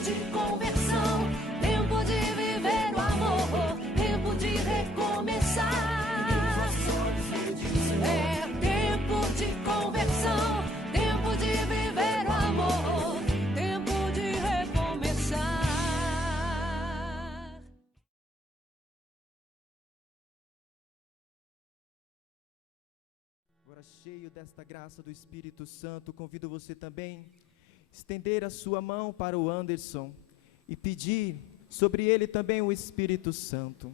de conversão, tempo de viver o amor, tempo de recomeçar. É tempo de conversão, tempo de viver o amor, tempo de recomeçar. Agora, cheio desta graça do Espírito Santo, convido você também a estender a sua mão para o Anderson e pedir sobre ele também o Espírito Santo,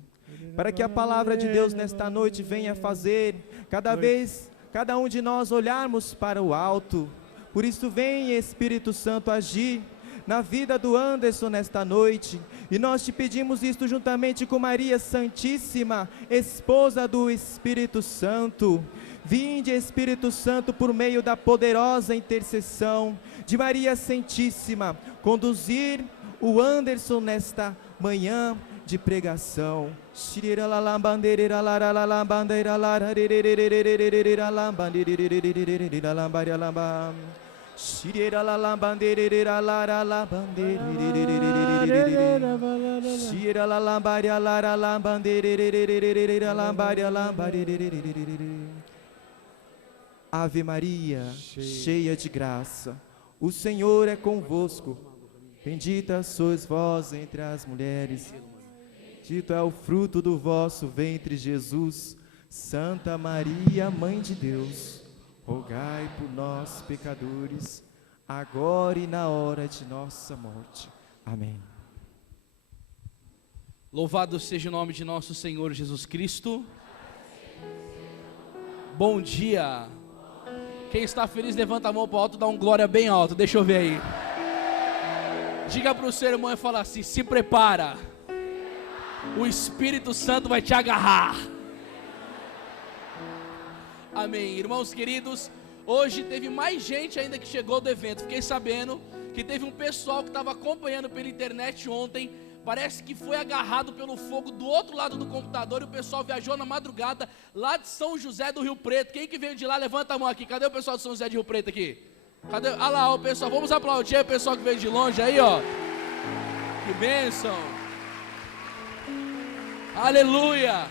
para que a palavra de Deus nesta noite venha fazer cada um de nós olharmos para o alto. Por isso, vem Espírito Santo agir na vida do Anderson nesta noite, e nós te pedimos isto juntamente com Maria Santíssima, esposa do Espírito Santo. Vinde, Espírito Santo, por meio da poderosa intercessão de Maria Santíssima, conduzir o Anderson nesta manhã de pregação. Ave Maria, cheia de graça, o Senhor é convosco. Bendita sois vós entre as mulheres, bendito é o fruto do vosso ventre, Jesus. Santa Maria, Mãe de Deus, rogai por nós, pecadores, agora e na hora de nossa morte. Amém. Louvado seja o nome de nosso Senhor Jesus Cristo. Bom dia. Quem está feliz, levanta a mão para o alto, dá um glória bem alto. Deixa eu ver aí. Diga para o seu irmão e fala assim: se prepara, o Espírito Santo vai te agarrar. Amém. Irmãos queridos, hoje teve mais gente ainda que chegou do evento. Fiquei sabendo que teve um pessoal que estava acompanhando pela internet ontem. Parece que foi agarrado pelo fogo do outro lado do computador, e o pessoal viajou na madrugada lá de São José do Rio Preto. Quem que veio de lá, levanta a mão aqui. Cadê o pessoal de São José do Rio Preto aqui? Cadê? Ah lá, o pessoal, vamos aplaudir aí o pessoal que veio de longe aí, ó. Que bênção. Aleluia.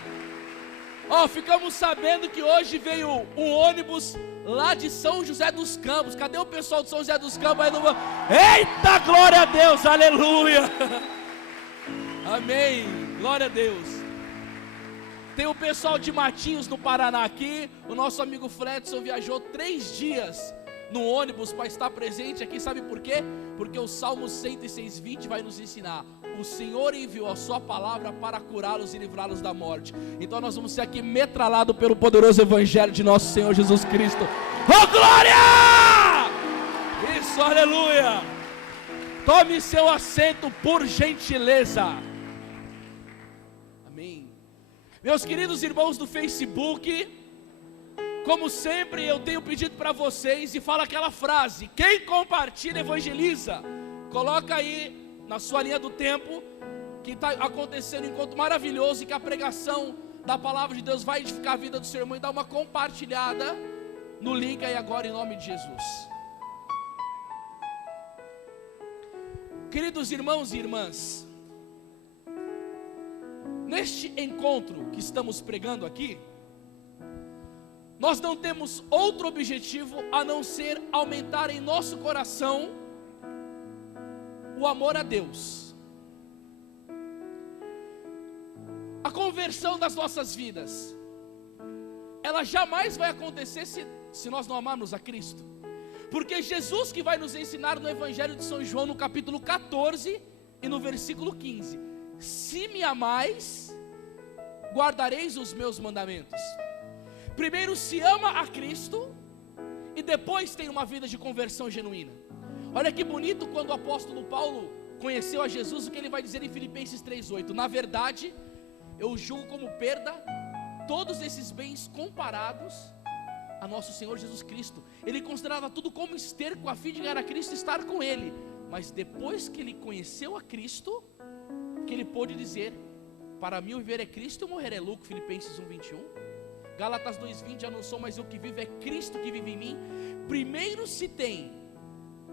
Ó, ficamos sabendo que hoje veio um ônibus lá de São José dos Campos. Cadê o pessoal de São José dos Campos aí no... Eita, glória a Deus, aleluia. Amém, glória a Deus. Tem o pessoal de Matinhos no Paraná aqui. O nosso amigo Fredson viajou 3 dias no ônibus para estar presente aqui. Sabe por quê? Porque o Salmo 106:20 vai nos ensinar: o Senhor enviou a sua palavra para curá-los e livrá-los da morte. Então nós vamos ser aqui metralhados pelo poderoso evangelho de nosso Senhor Jesus Cristo. Oh, glória! Isso, aleluia. Tome seu assento, por gentileza. Amém. Meus queridos irmãos do Facebook, como sempre eu tenho pedido para vocês, e fala aquela frase: quem compartilha evangeliza. Coloca aí na sua linha do tempo que está acontecendo um encontro maravilhoso, e que a pregação da palavra de Deus vai edificar a vida do seu irmão, e dá uma compartilhada no link aí agora, em nome de Jesus. Queridos irmãos e irmãs, neste encontro que estamos pregando aqui, nós não temos outro objetivo a não ser aumentar em nosso coração o amor a Deus. A conversão das nossas vidas, ela jamais vai acontecer se nós não amarmos a Cristo. Porque Jesus que vai nos ensinar no Evangelho de São João, no capítulo 14 e no versículo 15: se me amais, guardareis os meus mandamentos. Primeiro se ama a Cristo, e depois tem uma vida de conversão genuína. Olha que bonito quando o apóstolo Paulo conheceu a Jesus, o que ele vai dizer em Filipenses 3:8: na verdade, eu julgo como perda todos esses bens comparados a nosso Senhor Jesus Cristo. Ele considerava tudo como esterco a fim de ganhar a Cristo e estar com Ele. Mas depois que ele conheceu a Cristo, que ele pôde dizer: para mim o viver é Cristo e o morrer é lucro. Filipenses 1:21. Gálatas 2:20: já não sou mais eu que vivo, é Cristo que vive em mim. Primeiro se tem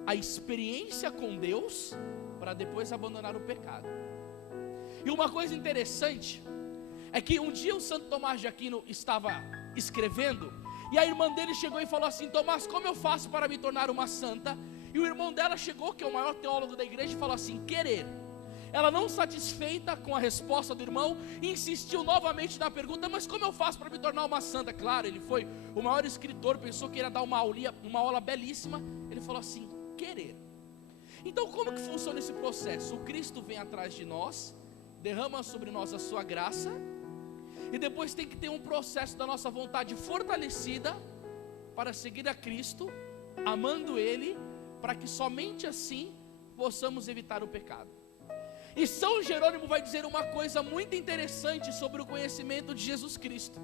a experiência com Deus para depois abandonar o pecado. E uma coisa interessante é que um dia o Santo Tomás de Aquino estava escrevendo, e a irmã dele chegou e falou assim: Tomás, como eu faço para me tornar uma santa? E o irmão dela chegou, que é o maior teólogo da igreja, e falou assim: querer. Ela, não satisfeita com a resposta do irmão, insistiu novamente na pergunta: mas como eu faço para me tornar uma santa? Claro, ele foi o maior escritor, pensou que ia dar uma aula belíssima. Ele falou assim: querer. Então como que funciona esse processo? O Cristo vem atrás de nós, derrama sobre nós a sua graça, e depois tem que ter um processo da nossa vontade fortalecida para seguir a Cristo, amando Ele, para que somente assim possamos evitar o pecado. E São Jerônimo vai dizer uma coisa muito interessante sobre o conhecimento de Jesus Cristo.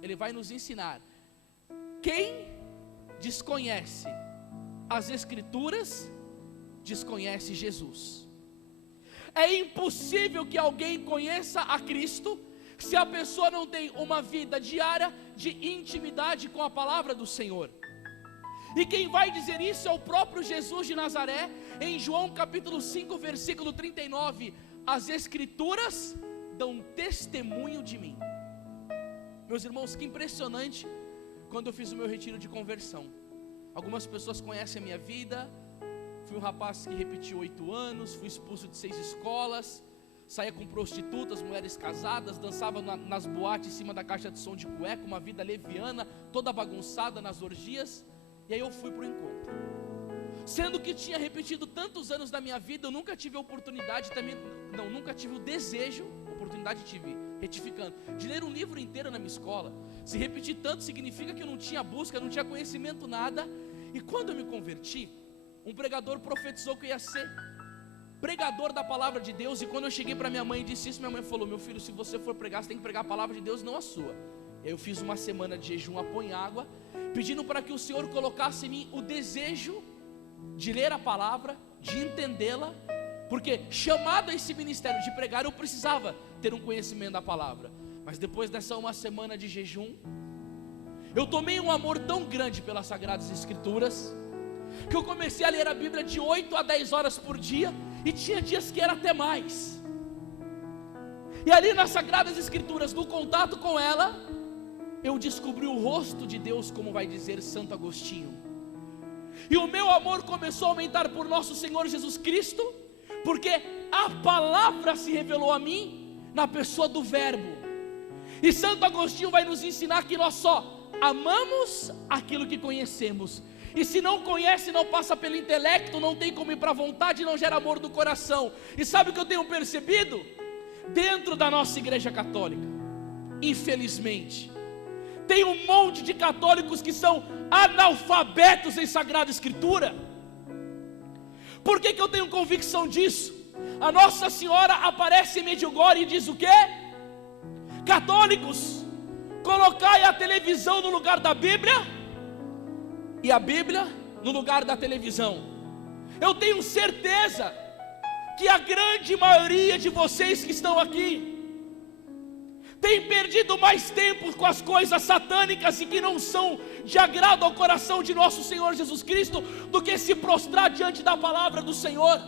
Ele vai nos ensinar: quem desconhece as Escrituras, desconhece Jesus. É impossível que alguém conheça a Cristo se a pessoa não tem uma vida diária de intimidade com a palavra do Senhor. E quem vai dizer isso é o próprio Jesus de Nazaré, em João capítulo 5, versículo 39, as Escrituras dão testemunho de mim. Meus irmãos, que impressionante, quando eu fiz o meu retiro de conversão. Algumas pessoas conhecem a minha vida. Fui um rapaz que repetiu 8 anos, fui expulso de 6 escolas, saía com prostitutas, mulheres casadas, dançava nas boates em cima da caixa de som de cueca, uma vida leviana, toda bagunçada nas orgias. E aí eu fui para o encontro, sendo que tinha repetido tantos anos da minha vida. Eu nunca tive a oportunidade também, nunca tive o desejo, oportunidade tive, retificando, de ler um livro inteiro na minha escola. Se repetir tanto significa que eu não tinha busca, não tinha conhecimento, nada. E quando eu me converti, um pregador profetizou que eu ia ser pregador da palavra de Deus. E quando eu cheguei para minha mãe e disse isso, minha mãe falou: meu filho, se você for pregar, você tem que pregar a palavra de Deus, não a sua. E aí eu fiz uma semana de jejum a pão e água, pedindo para que o Senhor colocasse em mim o desejo de ler a palavra, de entendê-la, porque chamado a esse ministério de pregar, eu precisava ter um conhecimento da palavra. Mas depois dessa uma semana de jejum, eu tomei um amor tão grande pelas Sagradas Escrituras, que eu comecei a ler a Bíblia de 8 a 10 horas por dia, e tinha dias que era até mais. E ali nas Sagradas Escrituras, no contato com ela, eu descobri o rosto de Deus, como vai dizer Santo Agostinho. E o meu amor começou a aumentar por nosso Senhor Jesus Cristo, porque a palavra se revelou a mim na pessoa do Verbo. E Santo Agostinho vai nos ensinar que nós só amamos aquilo que conhecemos. E se não conhece, não passa pelo intelecto, não tem como ir para a vontade, não gera amor do coração. E sabe o que eu tenho percebido? Dentro da nossa igreja católica, infelizmente, tem um monte de católicos que são analfabetos em Sagrada Escritura. Por que eu tenho convicção disso? A Nossa Senhora aparece em Medjugorje e diz o quê? Católicos, colocai a televisão no lugar da Bíblia, e a Bíblia no lugar da televisão. Eu tenho certeza que a grande maioria de vocês que estão aqui tem perdido mais tempo com as coisas satânicas e que não são de agrado ao coração de nosso Senhor Jesus Cristo, do que se prostrar diante da palavra do Senhor.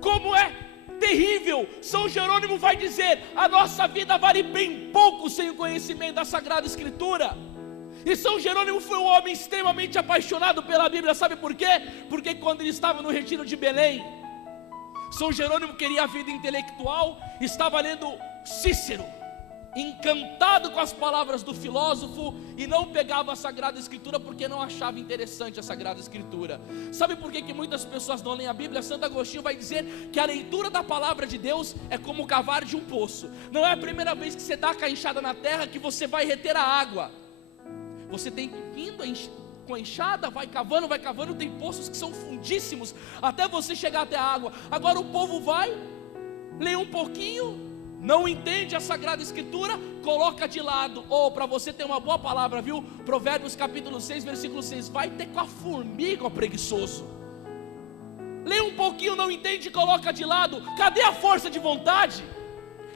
Como é terrível! São Jerônimo vai dizer: a nossa vida vale bem pouco sem o conhecimento da Sagrada Escritura. E São Jerônimo foi um homem extremamente apaixonado pela Bíblia. Sabe por quê? Porque quando ele estava no retiro de Belém, São Jerônimo queria a vida intelectual, estava lendo Cícero, encantado com as palavras do filósofo, e não pegava a Sagrada Escritura porque não achava interessante a Sagrada Escritura. Sabe por que muitas pessoas não leem a Bíblia? Santo Agostinho vai dizer que a leitura da palavra de Deus é como cavar de um poço. Não é a primeira vez que você dá a cainchada na terra que você vai reter a água. Você tem que ir com a enxada, vai cavando, tem poços que são fundíssimos, até você chegar até a água. Agora o povo vai, lê um pouquinho, não entende a Sagrada Escritura, coloca de lado. Para você ter uma boa palavra, viu? Provérbios capítulo 6, versículo 6, vai ter com a formiga, ó preguiçoso. Lê um pouquinho, não entende, coloca de lado. Cadê a força de vontade?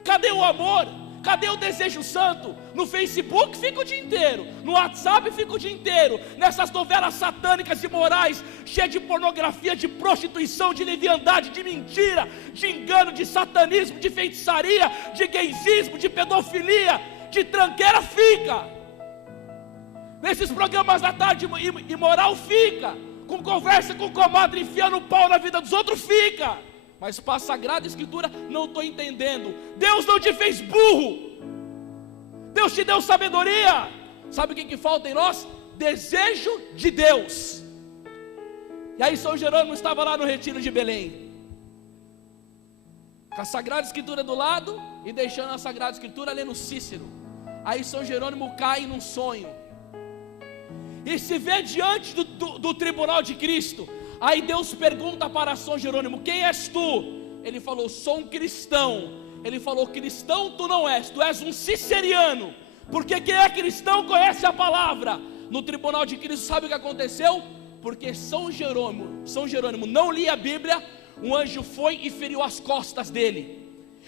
Cadê o amor? Cadê o desejo santo? No Facebook fica o dia inteiro, no WhatsApp fica o dia inteiro, nessas novelas satânicas e morais, cheias de pornografia, de prostituição, de leviandade, de mentira, de engano, de satanismo, de feitiçaria, de gaysismo, de pedofilia, de tranqueira, fica. Nesses programas da tarde imoral, fica. Com conversa com comadre, enfiando o pau na vida dos outros, fica. Mas para a Sagrada Escritura, não estou entendendo. Deus não te fez burro, Deus te deu sabedoria. Sabe o que falta em nós? Desejo de Deus. E aí São Jerônimo estava lá no retiro de Belém, com a Sagrada Escritura do lado, e deixando a Sagrada Escritura lendo Cícero. Aí São Jerônimo cai num sonho, e se vê diante do tribunal de Cristo. Aí Deus pergunta para São Jerônimo: quem és tu? Ele falou: sou um cristão. Ele falou: cristão tu não és, tu és um ciceriano, porque quem é cristão conhece a palavra. No tribunal de Cristo, sabe o que aconteceu? Porque São Jerônimo não lia a Bíblia, um anjo foi e feriu as costas dele.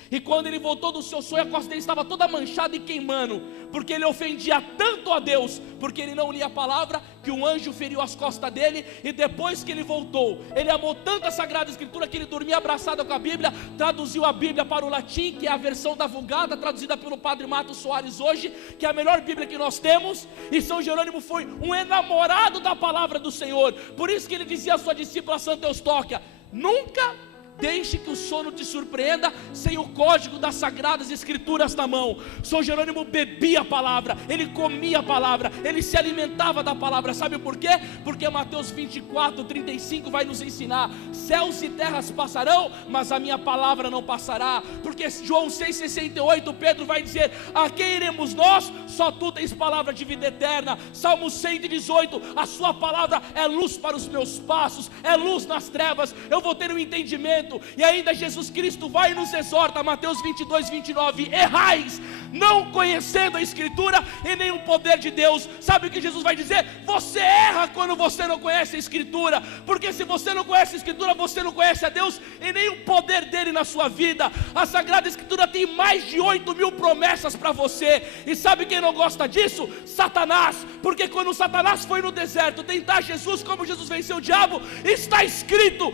E quando ele voltou do seu sonho, a costa dele estava toda manchada e queimando, porque ele ofendia tanto a Deus, porque ele não lia a palavra, que um anjo feriu as costas dele. E depois que ele voltou, ele amou tanto a Sagrada Escritura, que ele dormia abraçado com a Bíblia, traduziu a Bíblia para o latim, que é a versão da Vulgata, traduzida pelo Padre Matos Soares hoje, que é a melhor Bíblia que nós temos. E São Jerônimo foi um enamorado da palavra do Senhor. Por isso que ele dizia à sua discípula Santa Eustóquia: nunca deixe que o sono te surpreenda sem o código das Sagradas Escrituras na mão. São Jerônimo bebia a palavra, ele comia a palavra, ele se alimentava da palavra. Sabe por quê? Porque Mateus 24:35 vai nos ensinar: céus e terras passarão, mas a minha palavra não passará. Porque João 6,68, Pedro vai dizer: a quem iremos nós? Só tu tens palavra de vida eterna. Salmo 118, a sua palavra é luz para os meus passos, é luz nas trevas. Eu vou ter um entendimento. E ainda Jesus Cristo vai e nos exorta, Mateus 22:29, errais, não conhecendo a Escritura e nem o poder de Deus. Sabe o que Jesus vai dizer? Você erra quando você não conhece a Escritura, porque se você não conhece a Escritura, você não conhece a Deus e nem o poder dele na sua vida. A Sagrada Escritura tem mais de 8.000 promessas para você, e sabe quem não gosta disso? Satanás. Porque quando Satanás foi no deserto tentar Jesus, como Jesus venceu o diabo, está escrito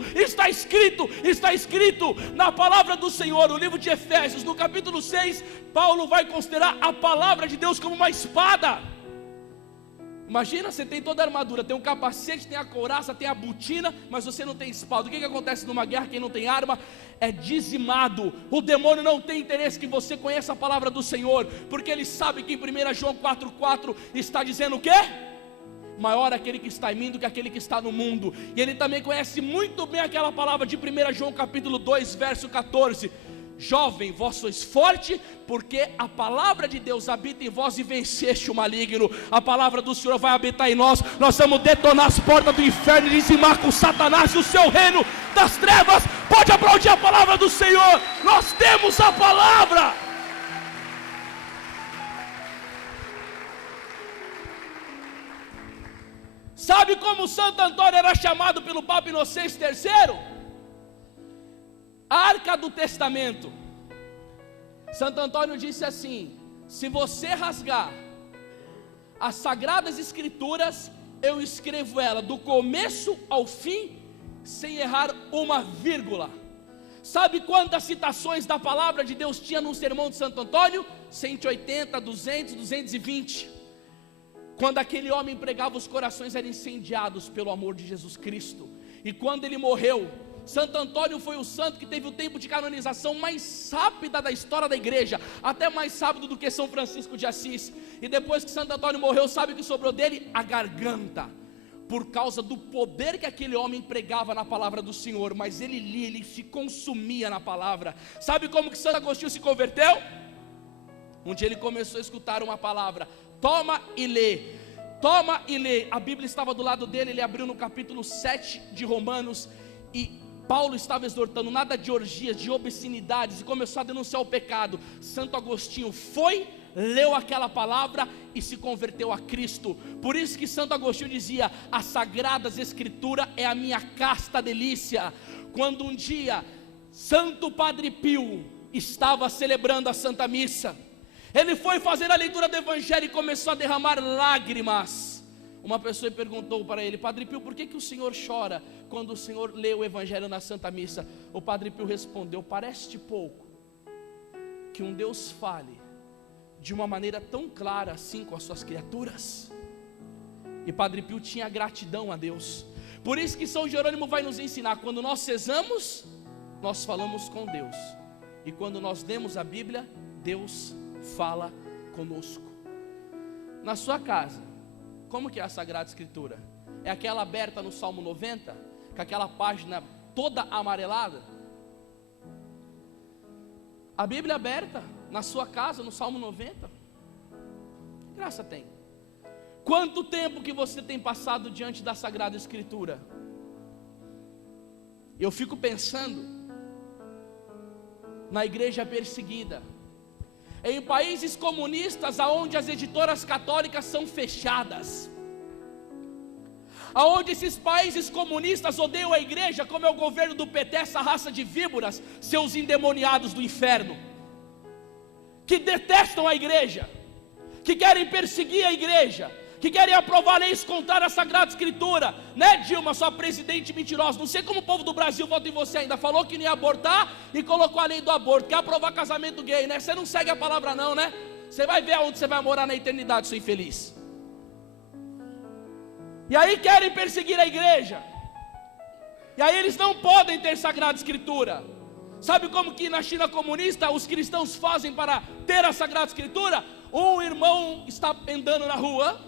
na palavra do Senhor. No livro de Efésios, no capítulo 6, Paulo vai considerar a palavra de Deus como uma espada. Imagina, você tem toda a armadura, tem um capacete, tem a couraça, tem a botina, mas você não tem espada. O que acontece numa guerra? Quem não tem arma é dizimado. O demônio não tem interesse que você conheça a palavra do Senhor, porque ele sabe que em 1 João 4,4 está dizendo o quê? Maior aquele que está em mim do que aquele que está no mundo. E ele também conhece muito bem aquela palavra de 1 João capítulo 2, verso 14: jovem, vós sois forte, porque a palavra de Deus habita em vós e venceste o maligno. A palavra do Senhor vai habitar em nós. Nós vamos detonar as portas do inferno e dizimar com Satanás e o seu reino das trevas. Pode aplaudir a palavra do Senhor. Nós temos a palavra. Sabe como Santo Antônio era chamado pelo Papa Inocêncio III? A Arca do Testamento. Santo Antônio disse assim: se você rasgar as Sagradas Escrituras, eu escrevo ela do começo ao fim, sem errar uma vírgula. Sabe quantas citações da palavra de Deus tinha no sermão de Santo Antônio? 180, 200, 220. Quando aquele homem pregava, os corações eram incendiados pelo amor de Jesus Cristo. E quando ele morreu, Santo Antônio foi o santo que teve o tempo de canonização mais rápida da história da igreja, até mais rápido do que São Francisco de Assis. E depois que Santo Antônio morreu, sabe o que sobrou dele? A garganta, por causa do poder que aquele homem pregava na palavra do Senhor. Mas ele lia, ele se consumia na palavra. Sabe como que Santo Agostinho se converteu? Um dia ele começou a escutar uma palavra: toma e lê, toma e lê. A Bíblia estava do lado dele, ele abriu no capítulo 7 de Romanos, e Paulo estava exortando: nada de orgias, de obscenidades, e começou a denunciar o pecado. Santo Agostinho foi, leu aquela palavra e se converteu a Cristo. Por isso que Santo Agostinho dizia: as Sagradas Escrituras é a minha casta delícia. Quando um dia Santo Padre Pio estava celebrando a Santa Missa, Ele foi fazer a leitura do Evangelho e começou a derramar lágrimas. Uma pessoa perguntou para ele: Padre Pio, por que o senhor chora quando o senhor lê o Evangelho na Santa Missa? O Padre Pio respondeu: parece-te pouco que um Deus fale de uma maneira tão clara assim com as suas criaturas? E Padre Pio tinha gratidão a Deus. Por isso que São Jerônimo vai nos ensinar: quando nós rezamos, nós falamos com Deus, e quando nós lemos a Bíblia, Deus fala conosco. Na sua casa, como que é a Sagrada Escritura? É aquela aberta no Salmo 90, com aquela página toda amarelada? A Bíblia aberta na sua casa, no Salmo 90? Que graça tem? Quanto tempo que você tem passado diante da Sagrada Escritura? Eu fico pensando na igreja perseguida, em países comunistas, aonde as editoras católicas são fechadas, aonde esses países comunistas odeiam a igreja, como é o governo do PT, essa raça de víboras, seus endemoniados do inferno, que detestam a igreja, que querem perseguir a igreja, que querem aprovar leis contrárias à Sagrada Escritura, né, Dilma, sua presidente mentirosa? Não sei como o povo do Brasil vota em você ainda. Falou que não ia abortar e colocou a lei do aborto, quer aprovar casamento gay, né? Você não segue a palavra não, né? Você vai ver aonde você vai morar na eternidade, seu infeliz. E aí querem perseguir a igreja, e aí eles não podem ter Sagrada Escritura. Sabe como que na China comunista os cristãos fazem para ter a Sagrada Escritura? Um irmão está andando na rua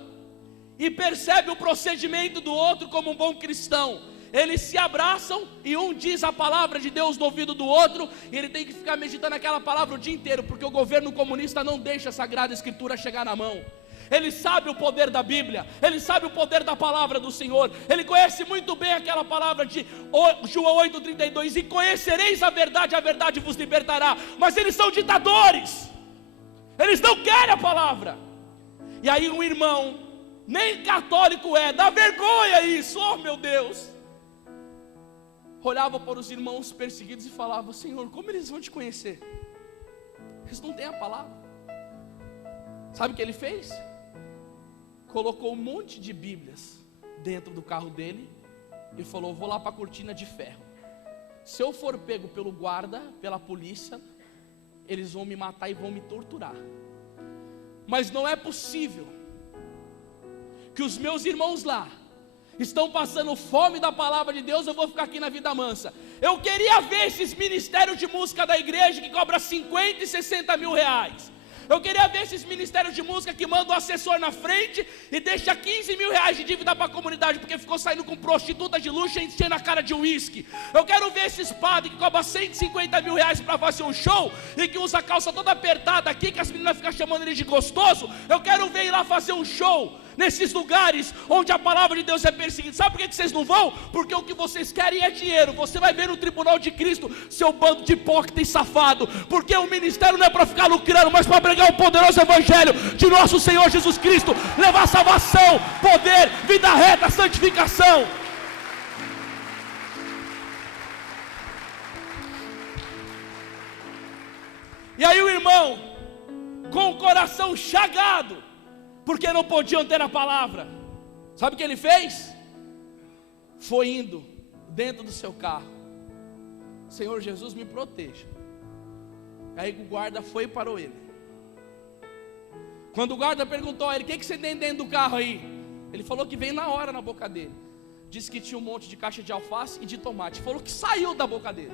e percebe o procedimento do outro como um bom cristão. Eles se abraçam e um diz a palavra de Deus no ouvido do outro, e ele tem que ficar meditando aquela palavra o dia inteiro, porque o governo comunista não deixa a Sagrada Escritura chegar na mão. Ele sabe o poder da Bíblia, ele sabe o poder da palavra do Senhor, ele conhece muito bem aquela palavra de João 8,32: e conhecereis a verdade vos libertará. Mas eles são ditadores, eles não querem a palavra. E aí um irmão, nem católico dá vergonha isso, oh meu Deus, olhava para os irmãos perseguidos e falava: Senhor, como eles vão te conhecer? Eles não têm a palavra. Sabe o que ele fez? Colocou um monte de Bíblias dentro do carro dele e falou: vou lá para a cortina de ferro. Se eu for pego pelo guarda, pela polícia, eles vão me matar e vão me torturar. Mas não é possível que os meus irmãos lá estão passando fome da palavra de Deus, eu vou ficar aqui na vida mansa. Eu queria ver esses ministérios de música da igreja que cobra 50 e 60 mil reais. Eu queria ver esses ministérios de música que mandam o assessor na frente e deixa 15 mil reais de dívida para a comunidade, porque ficou saindo com prostituta de luxo e enchendo a cara de uísque. Eu quero ver esses padres que cobram 150 mil reais para fazer um show e que usa a calça toda apertada aqui, que as meninas ficam chamando ele de gostoso. Eu quero ver ir lá fazer um show nesses lugares onde a palavra de Deus é perseguida. Sabe por que vocês não vão? Porque o que vocês querem é dinheiro. Você vai ver no tribunal de Cristo, seu bando de hipócrita e safado, porque o ministério não é para ficar lucrando, mas para pregar o poderoso evangelho de nosso Senhor Jesus Cristo, levar salvação, poder, vida reta, santificação. E aí o irmão, com o coração chagado, porque não podiam ter a palavra, sabe o que ele fez? Foi indo dentro do seu carro: Senhor Jesus, me proteja. Aí o guarda foi e parou ele. Quando o guarda perguntou a ele: o que você tem dentro do carro aí? Ele falou que veio na hora na boca dele. Disse que tinha um monte de caixa de alface e de tomate. Falou que saiu da boca dele.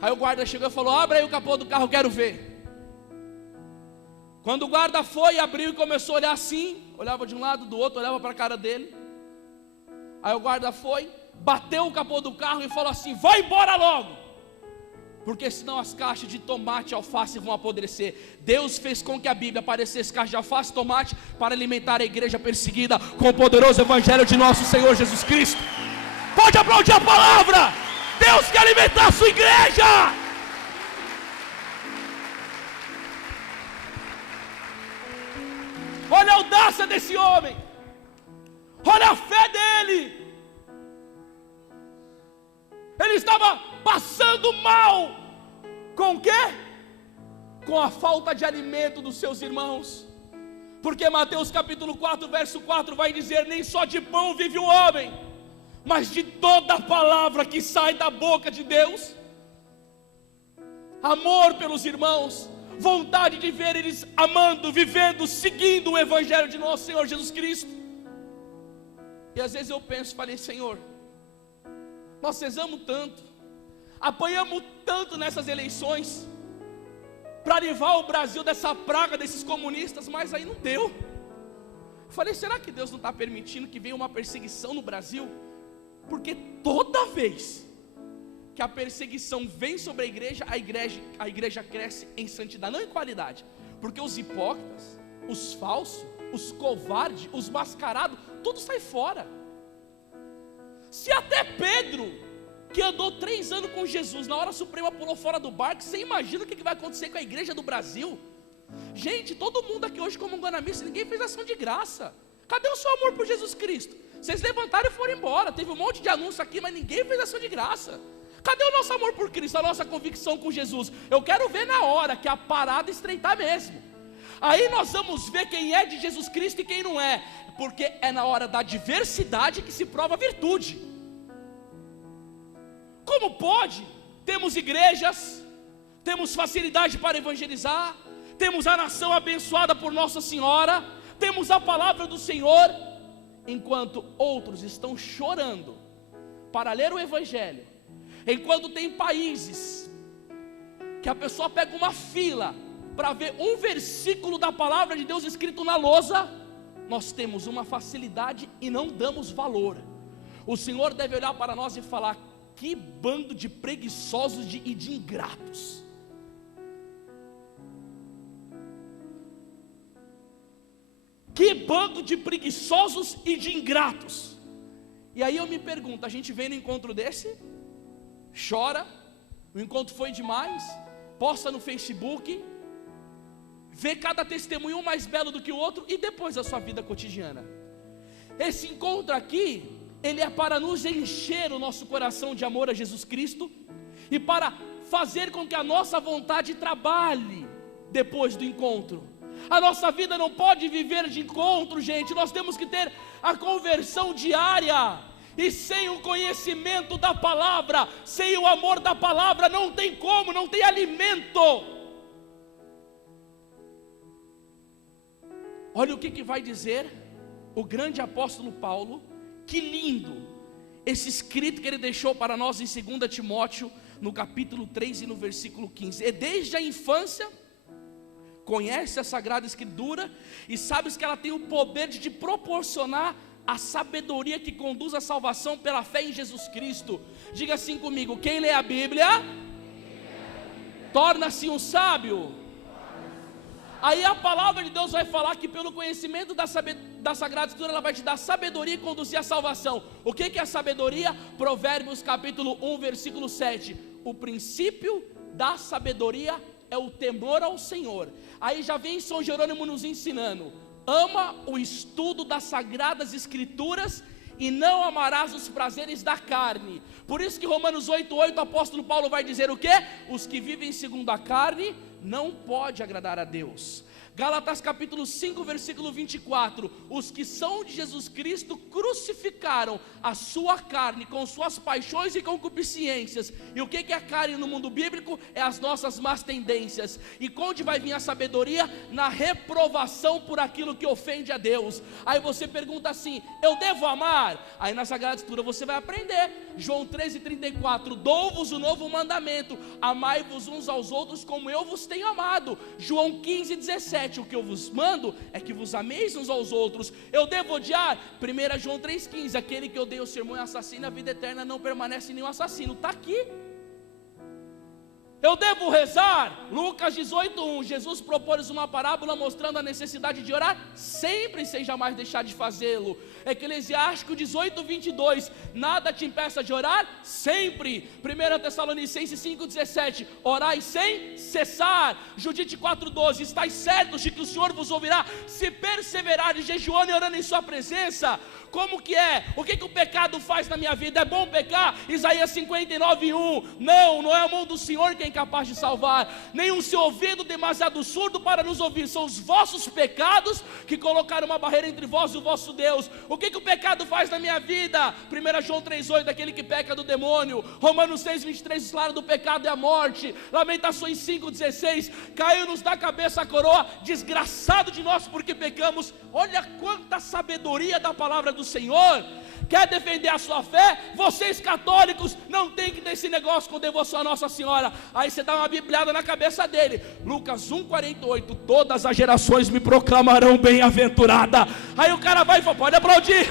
Aí o guarda chegou e falou: abre aí o capô do carro, quero ver. Quando o guarda foi, abriu e começou a olhar assim, olhava de um lado, do outro, olhava para a cara dele. Aí o guarda foi, bateu o capô do carro e falou assim: vai embora logo, porque senão as caixas de tomate e alface vão apodrecer. Deus fez com que a Bíblia aparecesse caixa de alface e tomate para alimentar a igreja perseguida com o poderoso evangelho de nosso Senhor Jesus Cristo. Pode aplaudir a palavra. Deus quer alimentar a sua igreja. Olha a audácia desse homem, olha a fé dele. Ele estava passando mal. Com o quê? com a falta de alimento dos seus irmãos. Porque Mateus capítulo 4, verso 4 vai dizer: nem só de pão vive o homem, mas de toda a palavra que sai da boca de Deus. Amor pelos irmãos, vontade de ver eles amando, vivendo, seguindo o evangelho de nosso Senhor Jesus Cristo. E às vezes eu penso, falei: Senhor, nós rezamos tanto, apanhamos tanto nessas eleições, para livrar o Brasil dessa praga desses comunistas, mas aí não deu. Falei: será que Deus não está permitindo que venha uma perseguição no Brasil? Porque toda vez que a perseguição vem sobre a igreja cresce em santidade, não em qualidade. Porque os hipócritas, os falsos, os covardes, os mascarados, tudo sai fora. Se até Pedro, que andou 3 anos com Jesus, na hora suprema pulou fora do barco, você imagina o que vai acontecer com a igreja do Brasil? Gente, todo mundo aqui hoje comungando a missa, ninguém fez ação de graça. Cadê o seu amor por Jesus Cristo? Vocês levantaram e foram embora. Teve um monte de anúncio aqui, mas ninguém fez ação de graça. Cadê o nosso amor por Cristo, a nossa convicção com Jesus? Eu quero ver na hora que a parada estreitar mesmo. Aí nós vamos ver quem é de Jesus Cristo e quem não é, porque é na hora da diversidade que se prova a virtude. Como pode? Temos igrejas, temos facilidade para evangelizar, temos a nação abençoada por Nossa Senhora, temos a palavra do Senhor, enquanto outros estão chorando para ler o evangelho, enquanto tem países que a pessoa pega uma fila para ver um versículo da palavra de Deus escrito na lousa, nós temos uma facilidade e não damos valor. O Senhor deve olhar para nós e falar: que bando de preguiçosos e de ingratos. Que bando de preguiçosos e de ingratos. E aí eu me pergunto, a gente vem no encontro desse, chora, o encontro foi demais, posta no Facebook, vê cada testemunho um mais belo do que o outro, e depois a sua vida cotidiana. Esse encontro aqui, ele é para nos encher o nosso coração de amor a Jesus Cristo, e para fazer com que a nossa vontade trabalhe depois do encontro. A nossa vida não pode viver de encontro, gente. Nós temos que ter a conversão diária. E sem o conhecimento da palavra, sem o amor da palavra, não tem como, não tem alimento. Olha o que vai dizer o grande apóstolo Paulo. Que lindo esse escrito que ele deixou para nós em 2 Timóteo, no capítulo 3 e no versículo 15. E desde a infância conhece a Sagrada Escritura e sabes que ela tem o poder de te proporcionar a sabedoria que conduz à salvação pela fé em Jesus Cristo. Diga assim comigo: quem lê a Bíblia torna-se um sábio. Aí a palavra de Deus vai falar que pelo conhecimento da Sagrada Escritura, ela vai te dar sabedoria e conduzir à salvação. O que é a sabedoria? Provérbios capítulo 1, versículo 7. O princípio da sabedoria é o temor ao Senhor. Aí já vem São Jerônimo nos ensinando: ama o estudo das Sagradas Escrituras e não amarás os prazeres da carne. Por isso que Romanos 8:8, o apóstolo Paulo vai dizer o quê? Os que vivem segundo a carne não pode agradar a Deus. Gálatas capítulo 5, versículo 24, os que são de Jesus Cristo crucificaram a sua carne com suas paixões e concupiscências. E o que é a carne no mundo bíblico? É as nossas más tendências. E onde vai vir a sabedoria? Na reprovação por aquilo que ofende a Deus. Aí você pergunta assim: eu devo amar? Aí na Sagrada Escritura você vai aprender. João 13:34, dou-vos o novo mandamento, amai-vos uns aos outros como eu vos tenho amado. João 15:17, o que eu vos mando é que vos ameis uns aos outros. Eu devo odiar? 1 João 3,15, aquele que odeia o sermão e assassina, a vida eterna não permanece em nenhum assassino. Está aqui. Eu devo rezar? Lucas 18:1, Jesus propôs uma parábola mostrando a necessidade de orar sempre sem jamais deixar de fazê-lo. Eclesiástico 18:22, nada te impeça de orar sempre. 1 Tessalonicenses 5:17, orai sem cessar. Judite 4:12, estáis certos de que o Senhor vos ouvirá se perseverarem jejuando e orando em sua presença. Como que é? O que o pecado faz na minha vida? É bom pecar? Isaías 59:1. Não é a mão do Senhor que é incapaz de salvar, nem o seu ouvido demasiado surdo para nos ouvir. São os vossos pecados que colocaram uma barreira entre vós e o vosso Deus. O que o pecado faz na minha vida? 1 João 3:8, aquele que peca do demônio. Romanos 6:23, o salário do pecado é a morte. Lamentações 5:16, caiu-nos da cabeça a coroa, desgraçado de nós porque pecamos. Olha quanta sabedoria da palavra do Senhor. Quer defender a sua fé? Vocês católicos não tem que ter esse negócio com devoção a Nossa Senhora. Aí você dá uma bibliada na cabeça dele. Lucas 1:48, todas as gerações me proclamarão bem-aventurada. Aí o cara vai e fala, pode aplaudir.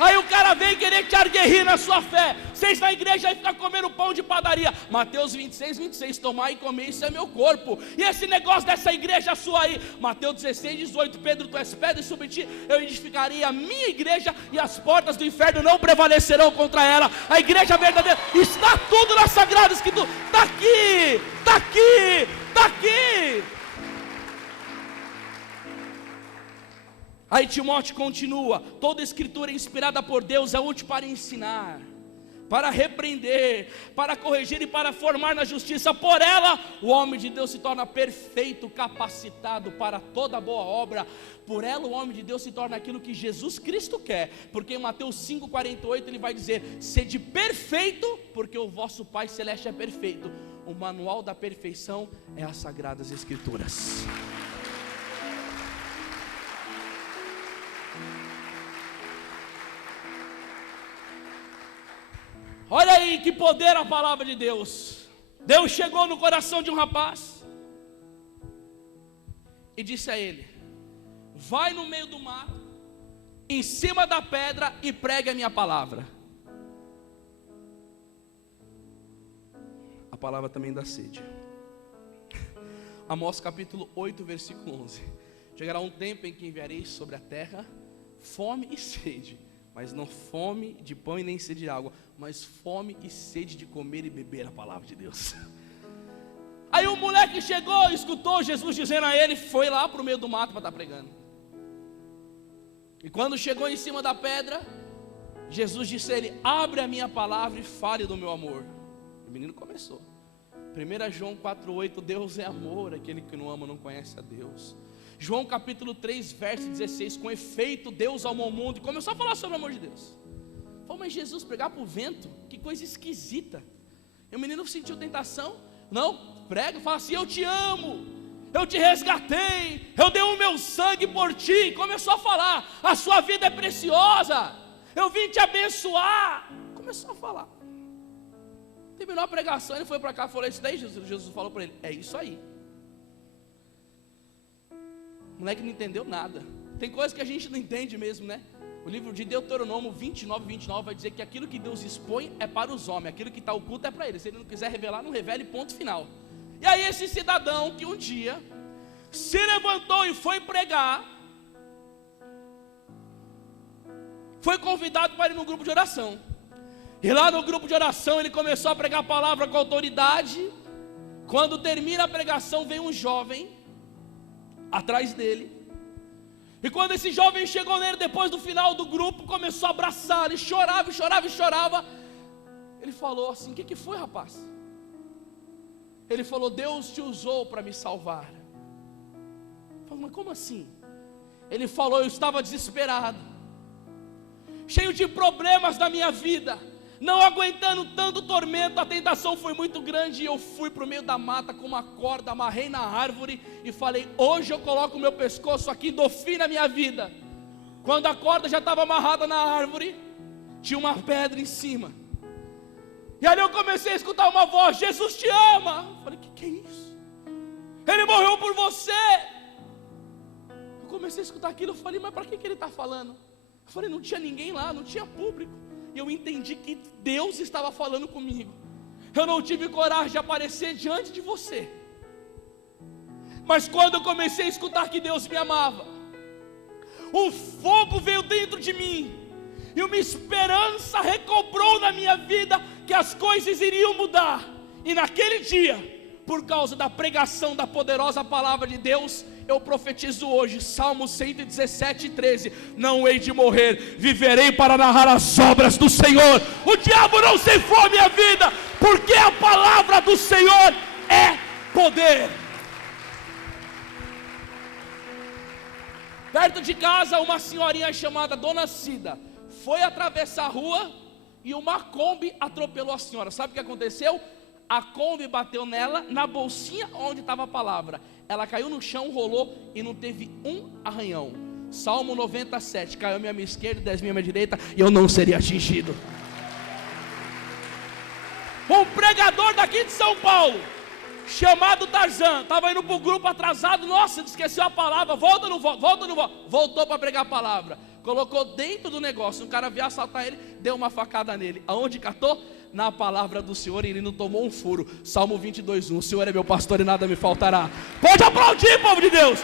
Aí o cara vem querer te arguerrir na sua fé. Vocês na igreja aí ficam comendo pão de padaria. Mateus 26:26, tomar e comer, isso é meu corpo. E esse negócio dessa igreja sua aí, Mateus 16:18, Pedro, tu és pedra e sobre ti eu edificarei a minha igreja e as portas do inferno não prevalecerão contra ela. A igreja verdadeira, está tudo na Sagrada Escritura. Está aqui, está aqui, está aqui. Aí Timóteo continua, toda escritura inspirada por Deus é útil para ensinar, para repreender, para corrigir e para formar na justiça. Por ela, o homem de Deus se torna perfeito, capacitado para toda boa obra. Por ela, o homem de Deus se torna aquilo que Jesus Cristo quer. Porque em Mateus 5:48 ele vai dizer, sede perfeito, porque o vosso Pai Celeste é perfeito. O manual da perfeição é as Sagradas Escrituras. Olha aí que poder a palavra de Deus. Deus chegou no coração de um rapaz e disse a ele, vai no meio do mato, em cima da pedra e pregue a minha palavra. A palavra também dá sede. Amós capítulo 8, versículo 11. Chegará um tempo em que enviarei sobre a terra fome e sede, mas não fome de pão e nem sede de água, mas fome e sede de comer e beber a palavra de Deus. Aí o moleque chegou, escutou Jesus dizendo a ele, foi lá para o meio do mato para estar pregando. E quando chegou em cima da pedra, Jesus disse a ele, abre a minha palavra e fale do meu amor. O menino começou. 1 João 4:8, Deus é amor, aquele que não ama não conhece a Deus. João capítulo 3, verso 16, com efeito Deus amou o mundo, e começou a falar sobre o amor de Deus. Falou, mas Jesus pregar para o vento, que coisa esquisita. E o menino sentiu tentação, não, prega, fala assim, eu te amo, eu te resgatei, eu dei o meu sangue por ti. E começou a falar, a sua vida é preciosa, eu vim te abençoar. Começou a falar. Terminou a pregação, ele foi para cá e falou, isso daí Jesus falou para ele, é isso aí. O moleque não entendeu nada. Tem coisa que a gente não entende mesmo, né? O livro de Deuteronômio 29 vai dizer que aquilo que Deus expõe é para os homens, aquilo que está oculto é para eles. Se ele não quiser revelar, não revele, ponto final. E aí esse cidadão que um dia se levantou e foi pregar, foi convidado para ir no grupo de oração. E lá no grupo de oração ele começou a pregar a palavra com autoridade. Quando termina a pregação, vem um jovem atrás dele. E quando esse jovem chegou nele, depois do final do grupo, começou a abraçar, ele chorava, chorava e chorava. Ele falou assim, o que foi, rapaz? Ele falou, Deus te usou para me salvar. Eu falei, mas como assim? Ele falou, eu estava desesperado, cheio de problemas na minha vida, não aguentando tanto tormento, a tentação foi muito grande, e eu fui para o meio da mata com uma corda, amarrei na árvore e falei, hoje eu coloco o meu pescoço aqui, dou fim na minha vida. Quando a corda já estava amarrada na árvore, tinha uma pedra em cima, e ali eu comecei a escutar uma voz, Jesus te ama. Eu falei, que é isso? Ele morreu por você. Eu comecei a escutar aquilo, eu falei, mas para que ele está falando? Eu falei, não tinha ninguém lá, não tinha público. E eu entendi que Deus estava falando comigo. Eu não tive coragem de aparecer diante de você, mas quando eu comecei a escutar que Deus me amava, o fogo veio dentro de mim, e uma esperança recobrou na minha vida, que as coisas iriam mudar. E naquele dia, por causa da pregação da poderosa palavra de Deus, eu profetizo hoje, Salmo 117:13: não hei de morrer, viverei para narrar as obras do Senhor. O diabo não ceifou a minha vida, porque a palavra do Senhor é poder. Perto de casa, uma senhorinha chamada Dona Cida foi atravessar a rua e uma Kombi atropelou a senhora. Sabe o que aconteceu? A Kombi bateu nela, na bolsinha onde estava a palavra. Ela caiu no chão, rolou e não teve um arranhão. Salmo 97: caiu minha esquerda, 10 minha direita, e eu não seria atingido. Um pregador daqui de São Paulo, chamado Tarzan, estava indo para o grupo atrasado. Nossa, esqueceu a palavra. Volta, não volta. Voltou para pregar a palavra. Colocou dentro do negócio. Um cara veio assaltar ele, deu uma facada nele. Aonde catou? Na palavra do Senhor, e ele não tomou um furo. Salmo 22:1: o Senhor é meu pastor e nada me faltará. Pode aplaudir, povo de Deus.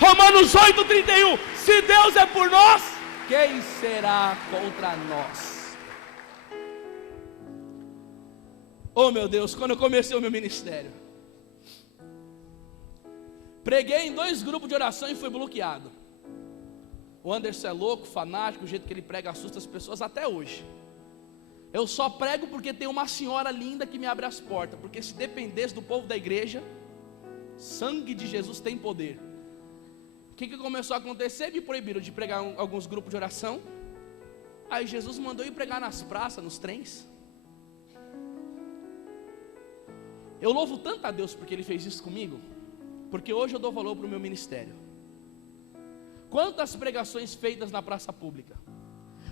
Romanos 8:31: se Deus é por nós, quem será contra nós? Oh meu Deus, quando eu comecei o meu ministério, preguei em 2 grupos de oração e fui bloqueado. O Anderson é louco, fanático, o jeito que ele prega assusta as pessoas até hoje. Eu só prego porque tem uma senhora linda que me abre as portas. Porque se dependesse do povo da igreja, sangue de Jesus tem poder. O que começou a acontecer? Me proibiram de pregar em alguns grupos de oração. Aí Jesus mandou ir pregar nas praças, nos trens. Eu louvo tanto a Deus porque Ele fez isso comigo, porque hoje eu dou valor para o meu ministério. Quantas pregações feitas na praça pública,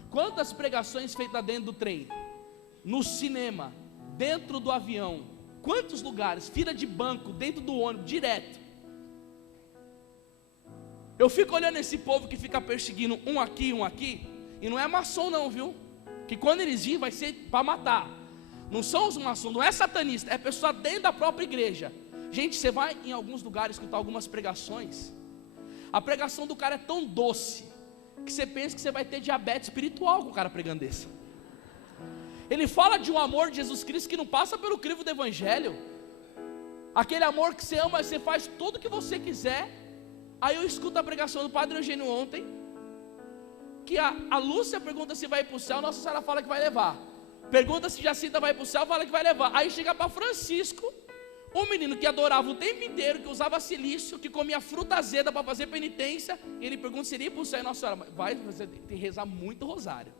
quantas pregações feitas dentro do trem, no cinema, dentro do avião, quantos lugares, fila de banco, dentro do ônibus, direto. Eu fico olhando esse povo que fica perseguindo um aqui, e não é maçom não, viu? Que quando eles virem vai ser para matar. Não são os maçons, não é satanista, é pessoa dentro da própria igreja. Gente, você vai em alguns lugares escutar algumas pregações, a pregação do cara é tão doce, que você pensa que você vai ter diabetes espiritual com o cara pregando desse. Ele fala de um amor de Jesus Cristo que não passa pelo crivo do Evangelho. Aquele amor que você ama, você faz tudo o que você quiser. Aí eu escuto a pregação do Padre Eugênio ontem, que a Lúcia pergunta se vai para o céu, Nossa Senhora fala que vai levar. Pergunta se Jacinta vai para o céu, fala que vai levar. Aí chega para Francisco, um menino que adorava o tempo inteiro, que usava silício, que comia fruta azeda para fazer penitência. E ele pergunta se iria para o céu. Nossa Senhora, vai, você tem que rezar muito rosário.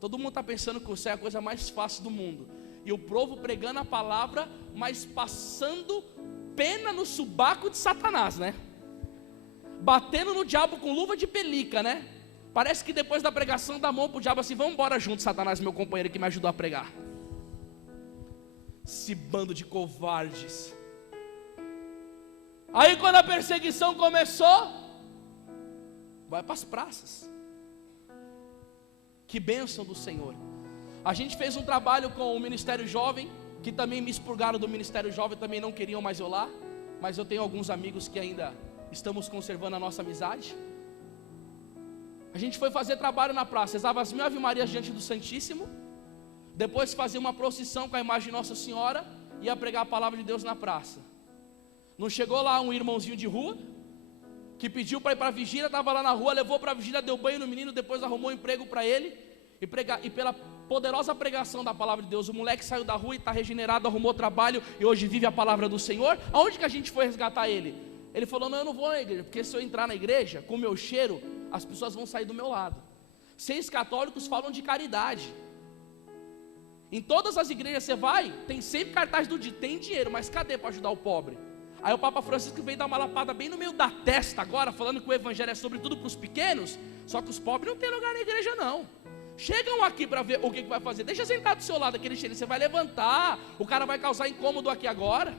Todo mundo está pensando que o céu é a coisa mais fácil do mundo. E o povo pregando a palavra, mas passando pena no subaco de Satanás, né? Batendo no diabo com luva de pelica, né? Parece que depois da pregação dá a mão para o diabo assim: vamos embora junto, Satanás, meu companheiro que me ajudou a pregar. Esse bando de covardes. Aí quando a perseguição começou, vai para as praças. Que bênção do Senhor. A gente fez um trabalho com o Ministério Jovem, que também me expurgaram do Ministério Jovem, também não queriam mais eu lá. Mas eu tenho alguns amigos que ainda estamos conservando a nossa amizade. A gente foi fazer trabalho na praça, rezava as 1000 Ave Marias diante do Santíssimo. Depois fazia uma procissão com a imagem de Nossa Senhora, ia pregar a palavra de Deus na praça. Não chegou lá um irmãozinho de rua, que pediu para ir para a vigília, estava lá na rua, levou para a vigília, deu banho no menino, depois arrumou um emprego para ele, e pela poderosa pregação da palavra de Deus, o moleque saiu da rua e está regenerado, arrumou trabalho, e hoje vive a palavra do Senhor. Aonde que a gente foi resgatar ele? Ele falou: não, eu não vou na igreja, porque se eu entrar na igreja, com o meu cheiro, as pessoas vão sair do meu lado. 6 católicos falam de caridade. Em todas as igrejas você vai, tem sempre cartaz do dia, tem dinheiro, mas cadê para ajudar o pobre? Aí o Papa Francisco veio dar uma lapada bem no meio da testa agora, falando que o evangelho é sobretudo para os pequenos, só que os pobres não tem lugar na igreja não. Chegam aqui para ver o que vai fazer, deixa sentar do seu lado aquele cheiro, você vai levantar, o cara vai causar incômodo aqui agora.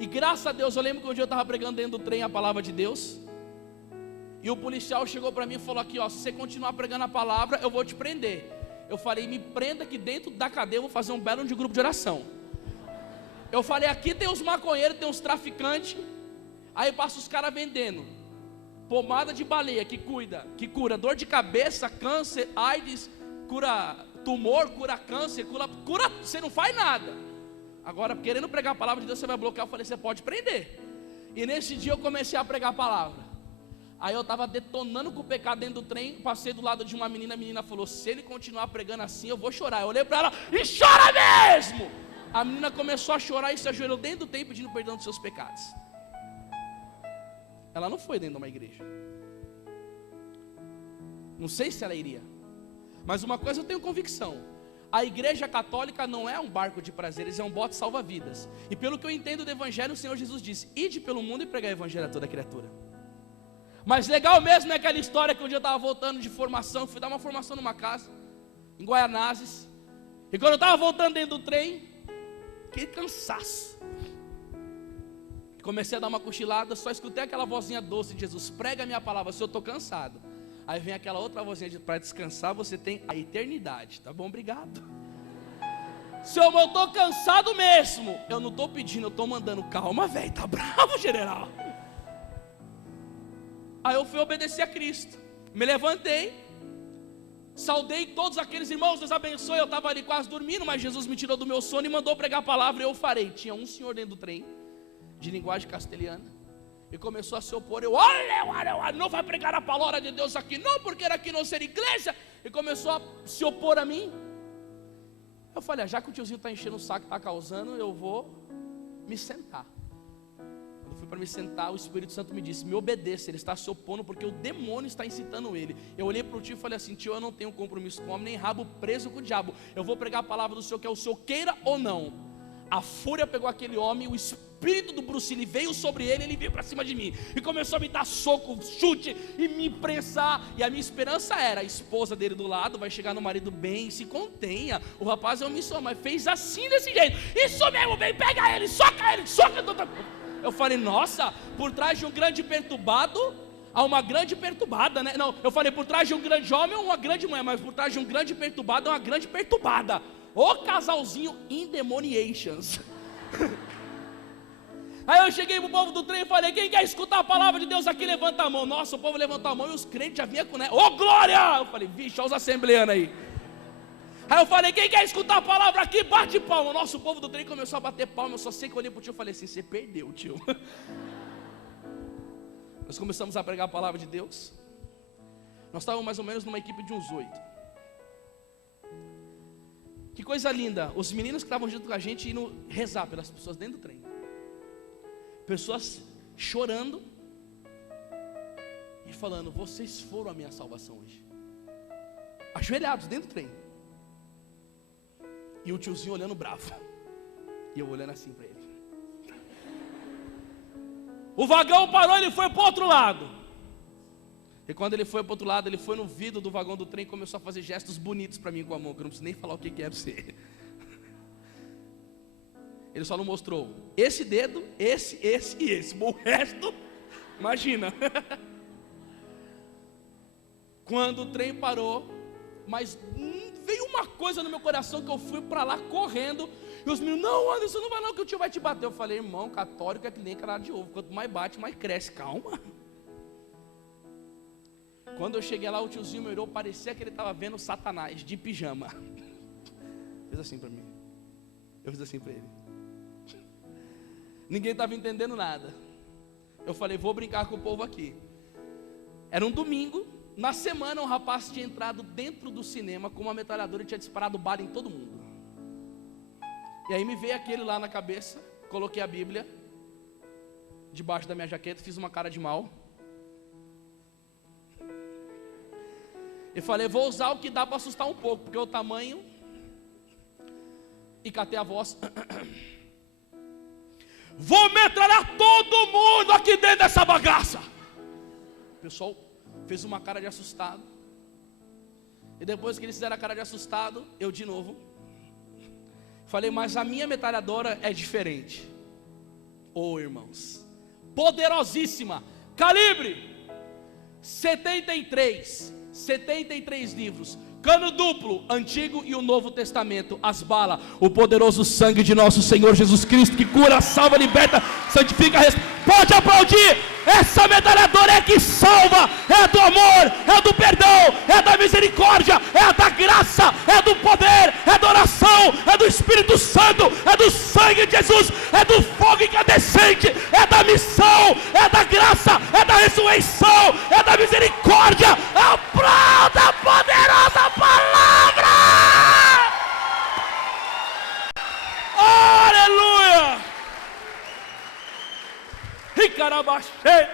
E graças a Deus, eu lembro que um dia eu estava pregando dentro do trem a palavra de Deus, e o policial chegou para mim e falou aqui: ó, se você continuar pregando a palavra, eu vou te prender. Eu falei: me prenda que dentro da cadeia eu vou fazer um belo de grupo de oração. Eu falei: aqui tem os maconheiros, tem os traficantes. Aí passa os caras vendendo pomada de baleia que cura dor de cabeça, câncer, AIDS, cura tumor, cura câncer, cura, você não faz nada. Agora, querendo pregar a palavra de Deus, você vai bloquear. Eu falei, você pode prender. E nesse dia eu comecei a pregar a palavra. Aí eu estava detonando com o pecado dentro do trem. Passei do lado de uma menina. A menina falou, se ele continuar pregando assim, eu vou chorar. Eu olhei para ela, e chora mesmo. A menina começou a chorar e se ajoelhou dentro do trem, pedindo perdão dos seus pecados. Ela não foi dentro de uma igreja. Não sei se ela iria. Mas uma coisa eu tenho convicção: a igreja católica não é um barco de prazeres, é um bote salva-vidas. E pelo que eu entendo do evangelho, o Senhor Jesus disse: ide pelo mundo e pregai o evangelho a toda criatura. Mas legal mesmo é aquela história que um dia eu estava voltando de formação. Fui dar uma formação numa casa em Guaianazes. E quando eu estava voltando dentro do trem, que cansaço, comecei a dar uma cochilada. Só escutei aquela vozinha doce de Jesus: prega a minha palavra, se eu estou cansado. Aí vem aquela outra vozinha: para descansar você tem a eternidade. Tá bom, obrigado. Senhor, eu estou cansado mesmo. Eu não estou pedindo, eu estou mandando. Calma, velho, tá bravo, general. Aí eu fui obedecer a Cristo. Me levantei, saudei todos aqueles irmãos, Deus abençoe. Eu estava ali quase dormindo, mas Jesus me tirou do meu sono e mandou pregar a palavra. E eu farei. Tinha um senhor dentro do trem, de linguagem castelhana, e começou a se opor. Olha, não vai pregar a palavra de Deus aqui não, porque era aqui não ser igreja. E começou a se opor a mim. Eu falei: já que o tiozinho está enchendo o saco, está causando, eu vou me sentar. Quando eu fui para me sentar, o Espírito Santo me disse: me obedeça, ele está se opondo porque o demônio está incitando ele. Eu olhei para o tio e falei assim: tio, eu não tenho compromisso com homem, nem rabo preso com o diabo. Eu vou pregar a palavra do Senhor, que é o Senhor queira ou não. A fúria pegou aquele homem, o espírito do Bruce Lee veio sobre ele, ele veio para cima de mim e começou a me dar soco, chute e me prensar. E a minha esperança era: a esposa dele do lado vai chegar no marido bem, se contenha, o rapaz é omissor, mas fez assim, desse jeito. Isso mesmo, vem, pega ele, soca ele, soca. Eu falei: nossa, por trás de um grande perturbado há uma grande perturbada, né? Não, eu falei: por trás de um grande homem há uma grande mulher, mas por trás de um grande perturbado há uma grande perturbada. O casalzinho Indemoniations. Aí eu cheguei pro povo do trem e falei: quem quer escutar a palavra de Deus aqui, levanta a mão. Nossa, o povo levantou a mão e os crentes já vinham com, né? Ô glória! Eu falei: vixe, olha os assembleanos aí. Aí eu falei: quem quer escutar a palavra aqui, bate palma. Nossa, o povo do trem começou a bater palma. Eu só sei que eu olhei pro tio e falei assim: você perdeu, tio. Nós começamos a pregar a palavra de Deus. Nós estávamos mais ou menos numa equipe de uns 8. Que coisa linda, os meninos que estavam junto com a gente indo rezar pelas pessoas dentro do trem. Pessoas chorando e falando: vocês foram a minha salvação hoje. Ajoelhados dentro do trem. E o tiozinho olhando bravo. E eu olhando assim para ele. O vagão parou, ele foi para o outro lado. E quando ele foi para o outro lado, ele foi no vidro do vagão do trem e começou a fazer gestos bonitos para mim com a mão, que eu não preciso nem falar o que é para você. Ele só não mostrou esse dedo, esse e esse. O resto, imagina. Quando o trem parou, mas veio uma coisa no meu coração que eu fui para lá correndo. E os meninos: não, Anderson, não vai não, que o tio vai te bater. Eu falei: irmão, católico é que nem cara de ovo. Quanto mais bate, mais cresce. Calma. Quando eu cheguei lá, o tiozinho me olhou, parecia que ele estava vendo Satanás de pijama. Fez assim para mim. Eu fiz assim para ele. Ninguém estava entendendo nada. Eu falei: vou brincar com o povo aqui. Era um domingo. Na semana, um rapaz tinha entrado dentro do cinema com uma metralhadora e tinha disparado bala em todo mundo. E aí me veio aquele lá na cabeça. Coloquei a Bíblia debaixo da minha jaqueta, fiz uma cara de mal. E falei: vou usar o que dá para assustar um pouco, porque o tamanho. E catei a voz: vou metralhar todo mundo aqui dentro dessa bagaça. O pessoal fez uma cara de assustado. E depois que eles fizeram a cara de assustado, eu de novo falei: mas a minha metralhadora é diferente. Oh, irmãos, poderosíssima, calibre 73 livros, cano duplo, Antigo e o Novo Testamento, as balas, o poderoso sangue de nosso Senhor Jesus Cristo, que cura, salva, liberta, santifica, pode aplaudir. Essa metralhadora é que salva, é do amor, é do perdão, é da misericórdia, é da graça, é do poder, é da oração, é do Espírito Santo, é do sangue de Jesus, é do fogo incandescente, é da missão, é da graça, é da ressurreição, é da misericórdia. Aplauda a poderosa palavra! Aleluia! E carabaxê!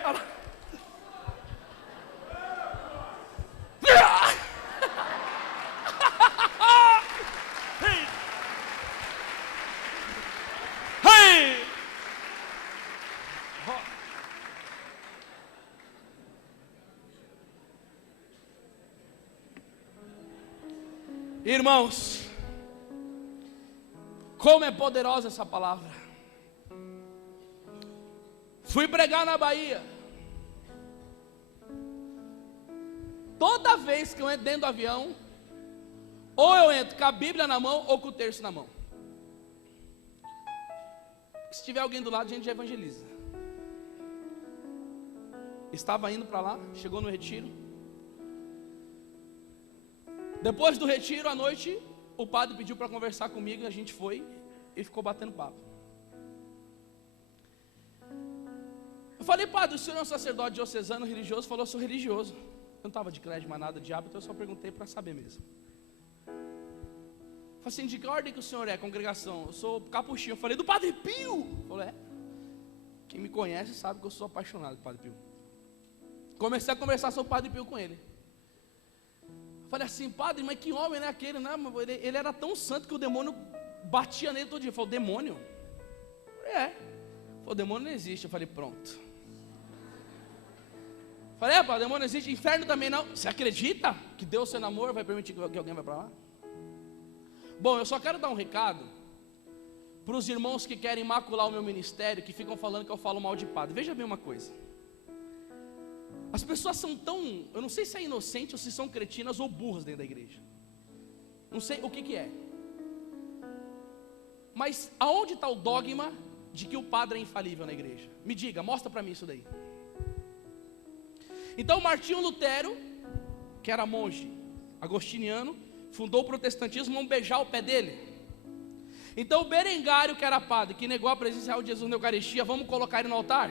Irmãos, como é poderosa essa palavra. Fui pregar na Bahia. Toda vez que eu entro dentro do avião, ou eu entro com a Bíblia na mão ou com o terço na mão. Se tiver alguém do lado, a gente já evangeliza. Estava indo para lá, chegou no retiro. Depois do retiro, à noite, o padre pediu para conversar comigo, a gente foi e ficou batendo papo. Eu falei, padre, o senhor é um sacerdote diocesano religioso? Falou, sou religioso. Eu não estava de crédito, mais nada de hábito, eu só perguntei para saber mesmo. Eu falei assim, de que ordem que o senhor é, congregação? Eu sou capuchinho. Eu falei, do Padre Pio. Ele falou, quem me conhece sabe que eu sou apaixonado do Padre Pio. Comecei a conversar sobre o Padre Pio com ele. Eu falei assim, padre, mas que homem é aquele, né? Ele era tão santo que o demônio batia nele todo dia. Ele falou, demônio? Eu falei, o demônio não existe. Eu falei, pronto. Falei, padre, demônio não existe, inferno também não. Você acredita que Deus, sendo amor, vai permitir que alguém vá para lá? Bom, eu só quero dar um recado para os irmãos que querem macular o meu ministério, que ficam falando que eu falo mal de padre. Veja bem uma coisa. As pessoas são tão, eu não sei se é inocente ou se são cretinas ou burras dentro da igreja. Não sei o que é. Mas aonde está o dogma de que o padre é infalível na igreja? Me diga, mostra para mim isso daí. Então Martinho Lutero, que era monge agostiniano, fundou o protestantismo, vamos beijar o pé dele. Então o Berengário, que era padre, que negou a presença real de Jesus na Eucaristia, vamos colocar ele no altar?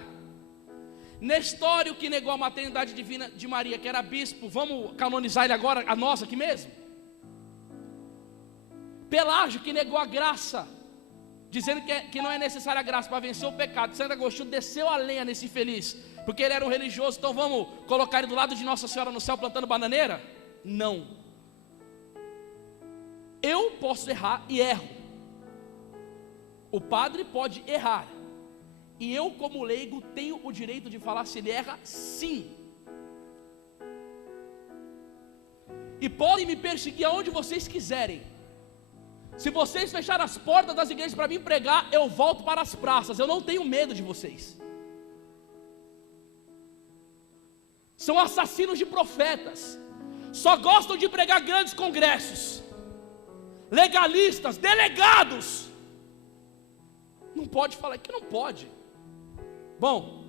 Nestório, que negou a maternidade divina de Maria, que era bispo, vamos canonizar ele agora, a nós aqui mesmo? Pelágio, que negou a graça, dizendo que não é necessária a graça para vencer o pecado. Santo Agostinho desceu a lenha nesse infeliz, porque ele era um religioso. Então vamos colocar ele do lado de Nossa Senhora no céu plantando bananeira? Não. Eu posso errar e erro. O padre pode errar. E eu, como leigo, tenho o direito de falar se ele erra, sim. E podem me perseguir aonde vocês quiserem. Se vocês fecharem as portas das igrejas para mim pregar, eu volto para as praças. Eu não tenho medo de vocês. São assassinos de profetas. Só gostam de pregar grandes congressos. Legalistas, delegados. Não pode falar que não pode. Bom,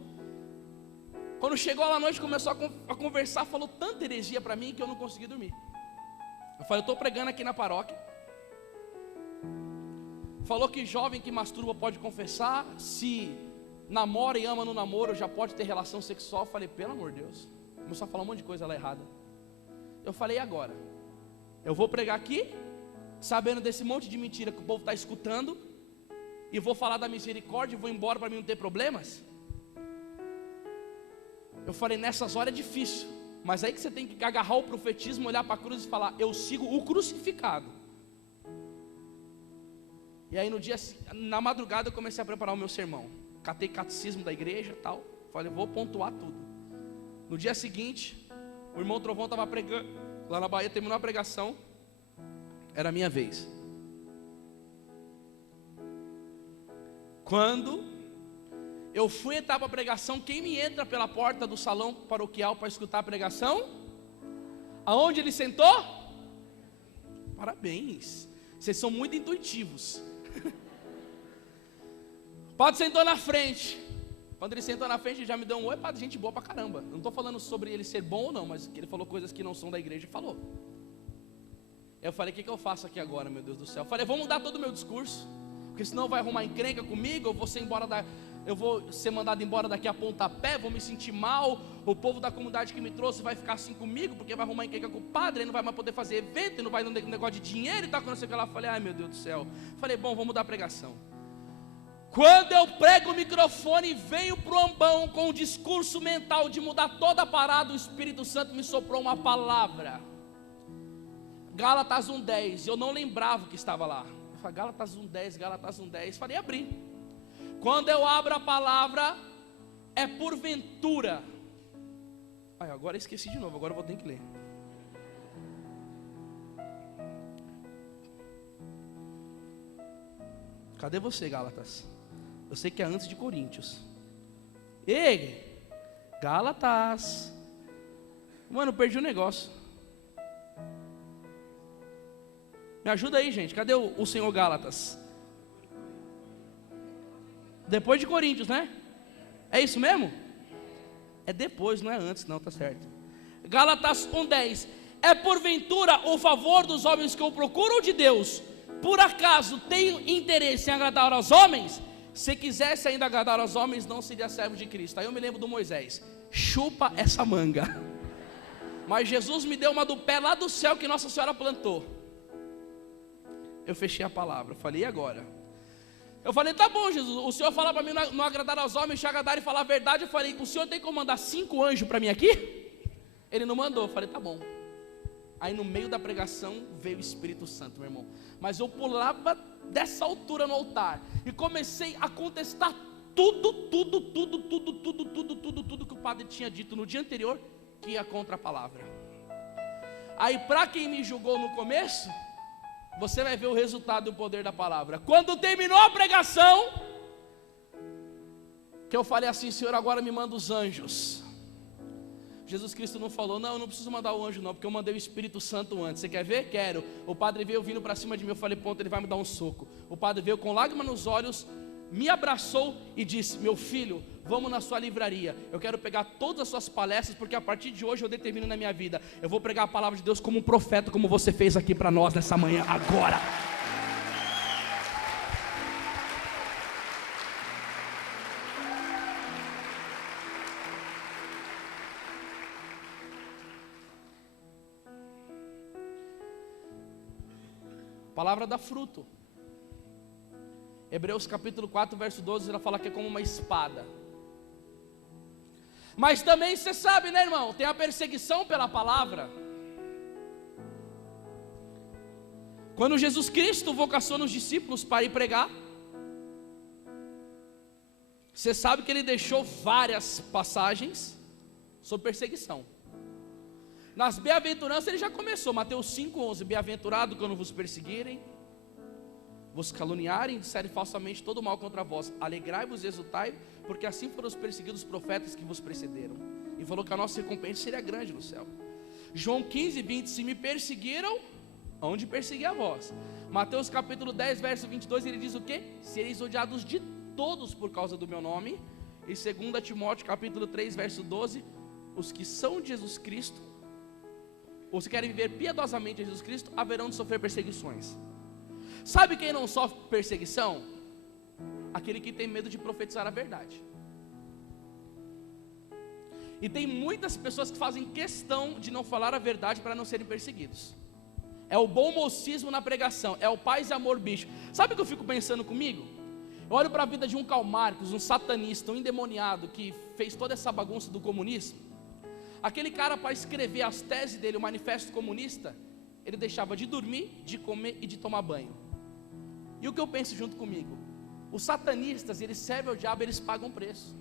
quando chegou lá à noite, começou a conversar, falou tanta heresia para mim que eu não consegui dormir. Eu falei, eu estou pregando aqui na paróquia. Falou que jovem que masturba pode confessar, se namora e ama no namoro já pode ter relação sexual. Eu falei, pelo amor de Deus. Começou a falar um monte de coisa lá errada. Eu falei, e agora? Eu vou pregar aqui, sabendo desse monte de mentira que o povo está escutando, e vou falar da misericórdia e vou embora para mim não ter problemas? Eu falei, nessas horas é difícil, mas aí que você tem que agarrar o profetismo, olhar para a cruz e falar, eu sigo o crucificado. E aí no dia, na madrugada eu comecei a preparar o meu sermão. Catei catecismo da igreja e tal. Falei, vou pontuar tudo. No dia seguinte, o irmão Trovão estava pregando lá na Bahia, terminou a pregação. Era a minha vez. Quando eu fui entrar para a pregação, quem me entra pela porta do salão paroquial para escutar a pregação? Aonde ele sentou? Parabéns, vocês são muito intuitivos. O padre sentou na frente. Quando ele sentou na frente, ele já me deu um oi, padre, gente boa pra caramba. Eu não estou falando sobre ele ser bom ou não, mas ele falou coisas que não são da igreja e falou. Eu falei, o que eu faço aqui agora, meu Deus do céu? Eu falei, vou mudar todo o meu discurso, porque senão vai arrumar encrenca comigo, eu vou ser mandado embora daqui a pontapé, vou me sentir mal, o povo da comunidade que me trouxe vai ficar assim comigo, porque vai arrumar encrenca com o padre, ele não vai mais poder fazer evento, ele não vai no negócio de dinheiro e tal, quando você lá, eu falei, ai meu Deus do céu. Falei, bom, vou mudar a pregação. Quando eu prego o microfone e venho para o ambão com o discurso mental de mudar toda a parada, o Espírito Santo me soprou uma palavra. Gálatas 1:10, eu não lembrava o que estava lá. Eu falei, Gálatas 1:10, falei, abri. Quando eu abro a palavra, é porventura. Ai, agora eu esqueci de novo, agora eu vou ter que ler. Cadê você, Gálatas? Eu sei que é antes de Coríntios. Ei, Gálatas. Mano, eu perdi o negócio. Me ajuda aí, gente. Cadê o senhor Gálatas? Depois de Coríntios, né? É isso mesmo? É depois, não é antes, não, tá certo. Gálatas 1:10. É porventura o favor dos homens que eu procuro ou de Deus? Por acaso tenho interesse em agradar aos homens? Se quisesse ainda agradar aos homens, não seria servo de Cristo. Aí eu me lembro do Moisés. Chupa essa manga. Mas Jesus me deu uma do pé lá do céu que Nossa Senhora plantou. Eu fechei a palavra, falei, e agora? Eu falei, tá bom, Jesus, o Senhor fala para mim não agradar aos homens, te agradar e falar a verdade. Eu falei, o Senhor tem como mandar 5 anjos para mim aqui? Ele não mandou, eu falei, tá bom. Aí no meio da pregação veio o Espírito Santo, meu irmão. Mas eu pulava dessa altura no altar e comecei a contestar tudo que o padre tinha dito no dia anterior, que ia contra a palavra. Aí para quem me julgou no começo, você vai ver o resultado do poder da palavra. Quando terminou a pregação, que eu falei assim, Senhor, agora me manda os anjos. Jesus Cristo não falou, não, eu não preciso mandar o anjo não, porque eu mandei o Espírito Santo antes. Você quer ver? Quero. O padre veio vindo para cima de mim, eu falei, ponto, ele vai me dar um soco. O padre veio com lágrimas nos olhos, me abraçou e disse, meu filho, vamos na sua livraria, eu quero pegar todas as suas palestras, porque a partir de hoje eu determino na minha vida, eu vou pregar a palavra de Deus como um profeta, como você fez aqui para nós nessa manhã, agora. Palavra dá fruto. Hebreus capítulo 4, verso 12, ela fala que é como uma espada. Mas também você sabe, né, irmão? Tem a perseguição pela palavra. Quando Jesus Cristo vocaciona os discípulos para ir pregar, você sabe que ele deixou várias passagens sobre perseguição. Nas bem-aventuranças ele já começou, Mateus 5:11, bem-aventurado quando vos perseguirem, vos caluniarem, disserem falsamente todo mal contra vós, alegrai-vos e exultai, porque assim foram os perseguidos profetas que vos precederam. E falou que a nossa recompensa seria grande no céu. João 15:20, se me perseguiram, onde persegui a vós? Mateus capítulo 10, verso 22, ele diz o quê? Sereis odiados de todos por causa do meu nome. E 2 Timóteo capítulo 3, verso 12, os que são de Jesus Cristo, ou se querem viver piedosamente em Jesus Cristo, haverão de sofrer perseguições. Sabe quem não sofre perseguição? Aquele que tem medo de profetizar a verdade. E tem muitas pessoas que fazem questão de não falar a verdade para não serem perseguidos. É o bom mocismo na pregação, é o paz e amor bicho. Sabe o que eu fico pensando comigo? Eu olho para a vida de um Karl Marx, um satanista, um endemoniado que fez toda essa bagunça do comunismo. Aquele cara, para escrever as teses dele, o manifesto comunista, ele deixava de dormir, de comer e de tomar banho. E o que eu penso junto comigo? Os satanistas, eles servem ao diabo, eles pagam preço.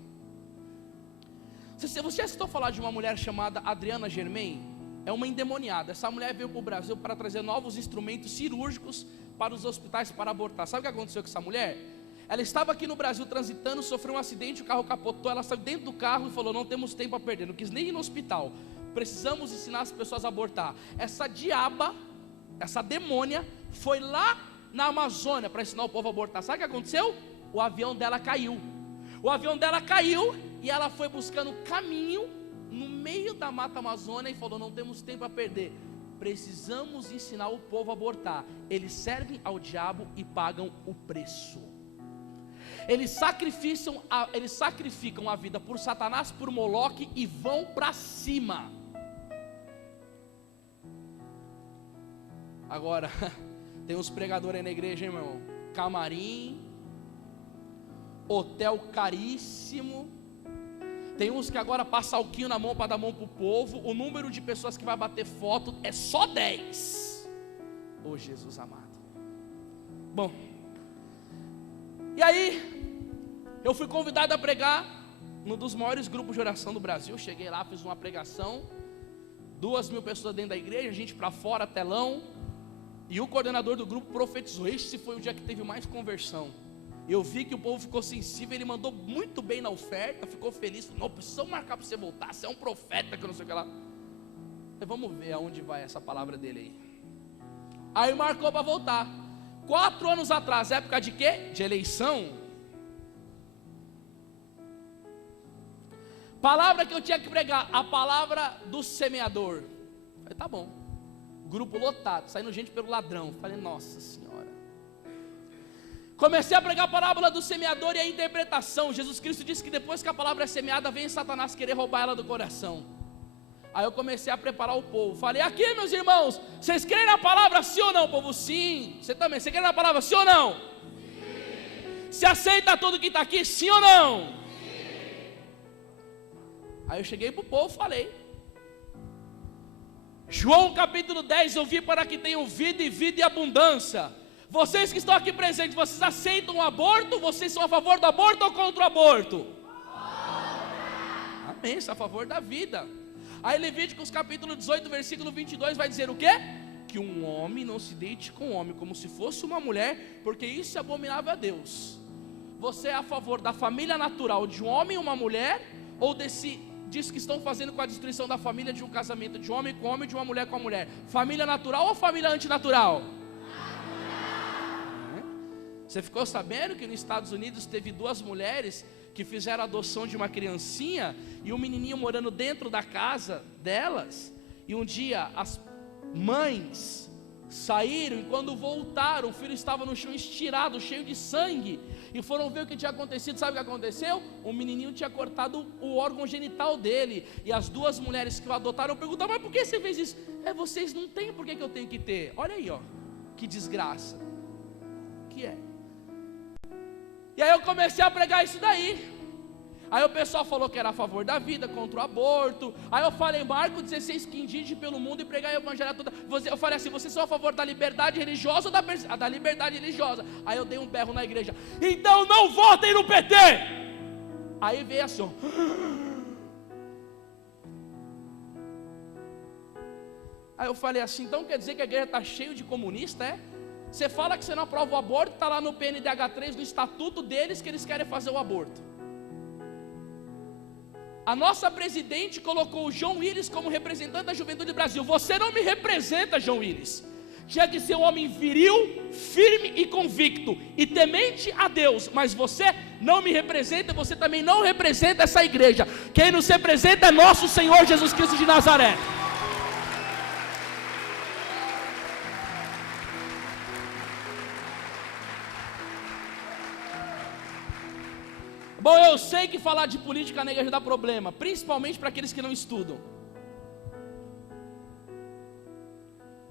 Você já escutou falar de uma mulher chamada Adriana Germain? É uma endemoniada. Essa mulher veio para o Brasil para trazer novos instrumentos cirúrgicos para os hospitais para abortar. Sabe o que aconteceu com essa mulher? Ela estava aqui no Brasil transitando, sofreu um acidente, o carro capotou, ela saiu dentro do carro e falou, não temos tempo a perder, não quis nem ir no hospital, precisamos ensinar as pessoas a abortar. Essa diaba, essa demônia, foi lá na Amazônia para ensinar o povo a abortar. Sabe o que aconteceu? O avião dela caiu. O avião dela caiu e ela foi buscando caminho no meio da mata amazônia e falou, não temos tempo a perder. precisamos ensinar o povo a abortar. Eles servem ao diabo e pagam o preço. Eles sacrificam a vida por Satanás, por Moloque, e vão para cima. Agora, tem uns pregadores aí na igreja, hein, meu irmão? Camarim, hotel caríssimo. Tem uns que agora passam alquinho na mão para dar mão para o povo. O número de pessoas que vai bater foto é só 10. Ô Jesus amado. Bom, e aí, eu fui convidado a pregar num dos maiores grupos de oração do Brasil. Cheguei lá, fiz uma pregação, 2.000 pessoas dentro da igreja, gente para fora, telão. E o coordenador do grupo profetizou. Esse foi o dia que teve mais conversão. Eu vi que o povo ficou sensível, ele mandou muito bem na oferta, ficou feliz, falou, não, precisamos marcar para você voltar, você é um profeta, que eu não sei o que lá. Falei, vamos ver aonde vai essa palavra dele aí. Aí marcou para voltar. 4 anos atrás, época de quê? De eleição. Palavra que eu tinha que pregar, a palavra do semeador. Falei, tá bom. Grupo lotado, saindo gente pelo ladrão. Falei, nossa senhora. Comecei a pregar a parábola do semeador e a interpretação. Jesus Cristo disse que depois que a palavra é semeada, vem Satanás querer roubar ela do coração. Aí eu comecei a preparar o povo. Falei, aqui meus irmãos, vocês creem na palavra sim ou não? O povo, sim. Você também, você crê na palavra sim ou não? Sim. Se aceita tudo que está aqui, sim ou não? Sim. Aí eu cheguei para o povo e falei, João capítulo 10, eu vim para que tenham vida e vida em abundância. Vocês que estão aqui presentes, vocês aceitam o aborto? Vocês são a favor do aborto ou contra o aborto? Amém, são a favor da vida. Aí Levíticos capítulo 18, versículo 22 vai dizer o quê? Que um homem não se deite com um homem como se fosse uma mulher, porque isso é abominável a Deus. Você é a favor da família natural de um homem e uma mulher, ou disso que estão fazendo com a destruição da família de um casamento de um homem com homem e de uma mulher com a mulher? Família natural ou família antinatural? Você ficou sabendo que nos Estados Unidos teve 2 mulheres que fizeram a adoção de uma criancinha e um menininho morando dentro da casa delas? E um dia as mães saíram e quando voltaram o filho estava no chão estirado, cheio de sangue, e foram ver o que tinha acontecido. Sabe o que aconteceu? O menininho tinha cortado o órgão genital dele. E as 2 mulheres que o adotaram perguntaram, mas por que você fez isso? Vocês não têm, por que eu tenho que ter? Olha aí, ó, que desgraça que é. E aí eu comecei a pregar isso daí. Aí o pessoal falou que era a favor da vida, contra o aborto. Aí eu falei, Marcos 16, que indígene pelo mundo e pregar o evangelho toda. Eu falei assim, vocês são a favor da liberdade religiosa ou da liberdade religiosa? Aí eu dei um berro na igreja, então não votem no PT. Aí veio assim, aí eu falei assim, então quer dizer que a igreja está cheia de comunista, é? Você fala que você não aprova o aborto, está lá no PNDH3, no estatuto deles, que eles querem fazer o aborto. A nossa presidente colocou o João Willis como representante da juventude do Brasil. Você não me representa, João Willis. Tinha que ser um homem viril, firme e convicto, e temente a Deus. Mas você não me representa, você também não representa essa igreja. Quem nos representa é nosso Senhor Jesus Cristo de Nazaré. Bom, eu sei que falar de política na igreja dá problema, principalmente para aqueles que não estudam.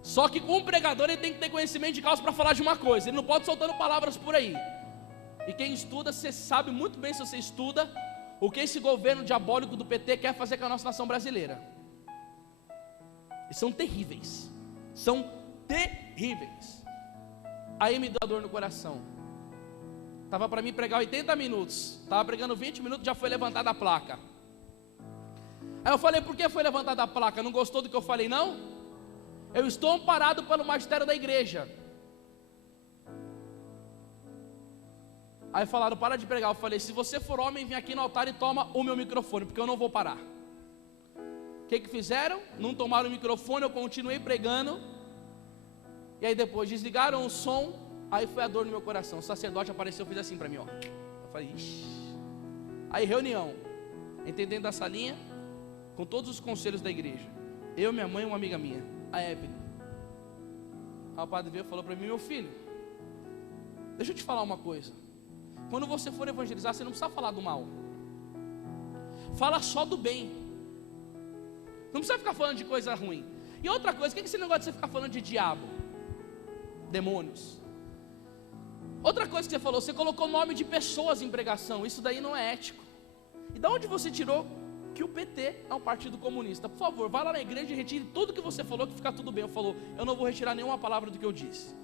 Só que com um pregador ele tem que ter conhecimento de causa para falar de uma coisa. Ele não pode soltando palavras por aí. E quem estuda, você sabe muito bem, se você estuda, o que esse governo diabólico do PT quer fazer com a nossa nação brasileira. E são terríveis. São terríveis. Aí me deu a dor no coração. Estava para mim pregar 80 minutos. Estava pregando 20 minutos, já foi levantada a placa. Aí eu falei, por que foi levantada a placa? Não gostou do que eu falei, não? Eu estou amparado pelo magistério da igreja. Aí falaram, para de pregar. Eu falei, se você for homem, vem aqui no altar e toma o meu microfone, porque eu não vou parar. O que fizeram? Não tomaram o microfone, eu continuei pregando. E aí depois desligaram o som. Aí foi a dor no meu coração. O sacerdote apareceu e fez assim para mim, ó. Eu falei, ixi. Aí reunião, entendendo a salinha, com todos os conselhos da igreja. Eu, minha mãe e uma amiga minha. a Evelyn. Aí o padre veio e falou para mim: meu filho, deixa eu te falar uma coisa. Quando você for evangelizar, você não precisa falar do mal. Fala só do bem. Não precisa ficar falando de coisa ruim. E outra coisa, o que é esse negócio de você ficar falando de diabo? Demônios. Outra coisa que você falou, você colocou o nome de pessoas em pregação. Isso daí não é ético. E da onde você tirou que o PT é um partido comunista? Por favor, vá lá na igreja e retire tudo que você falou, que fica tudo bem. Eu não vou retirar nenhuma palavra do que eu disse.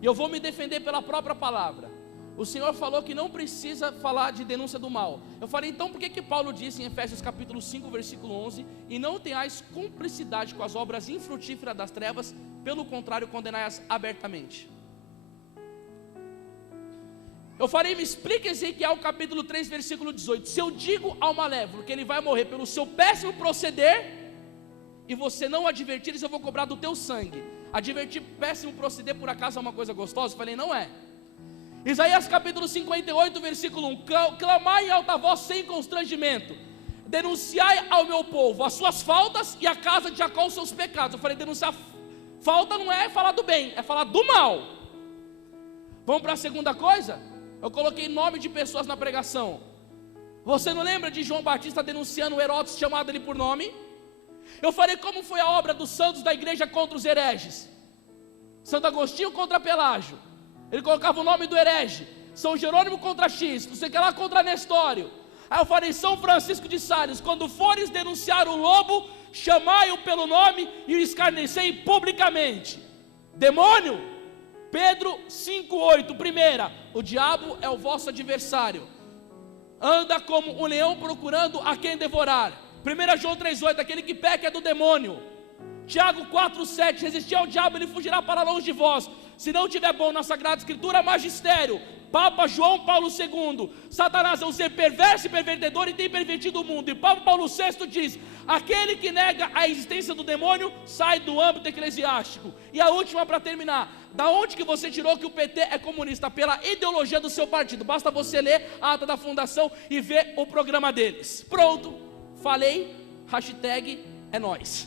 E eu vou me defender pela própria palavra. O Senhor falou que não precisa falar de denúncia do mal. Eu falei, então por que Paulo disse em Efésios capítulo 5, versículo 11: e não tenhais cumplicidade com as obras infrutíferas das trevas, pelo contrário, condenai-as abertamente. Eu falei, me explica Ezequiel capítulo 3, versículo 18. Se eu digo ao malévolo que ele vai morrer pelo seu péssimo proceder, e você não advertir, eu vou cobrar do teu sangue. Advertir péssimo proceder por acaso é uma coisa gostosa? Eu falei, não é. Isaías capítulo 58, versículo 1: clamai em alta voz sem constrangimento, denunciai ao meu povo as suas faltas e a casa de Jacó os seus pecados. Eu falei, denunciar falta não é falar do bem, é falar do mal. Vamos para a segunda coisa? Eu coloquei nome de pessoas na pregação. Você não lembra de João Batista denunciando o Herodes, chamado ele por nome? Eu falei como foi a obra dos santos da igreja contra os hereges. Santo Agostinho contra Pelágio, ele colocava o nome do herege. São Jerônimo contra X, não sei o que lá, contra Nestório. Aí eu falei, São Francisco de Sales, quando fores denunciar o lobo, chamai-o pelo nome e o escarnecei publicamente. Demônio, Pedro 5,8, primeira, o diabo é o vosso adversário, anda como um leão procurando a quem devorar. 1 João 3,8, aquele que peca é do demônio. Tiago 4,7, resistir ao diabo, ele fugirá para longe de vós. Se não tiver bom na Sagrada Escritura, magistério, Papa João Paulo II, Satanás é um ser perverso e pervertedor e tem pervertido o mundo. E Papa Paulo VI diz, aquele que nega a existência do demônio, sai do âmbito eclesiástico. E a última para terminar, da onde que você tirou que o PT é comunista? Pela ideologia do seu partido. Basta você ler a ata da fundação e ver o programa deles. Pronto, falei, hashtag é nóis.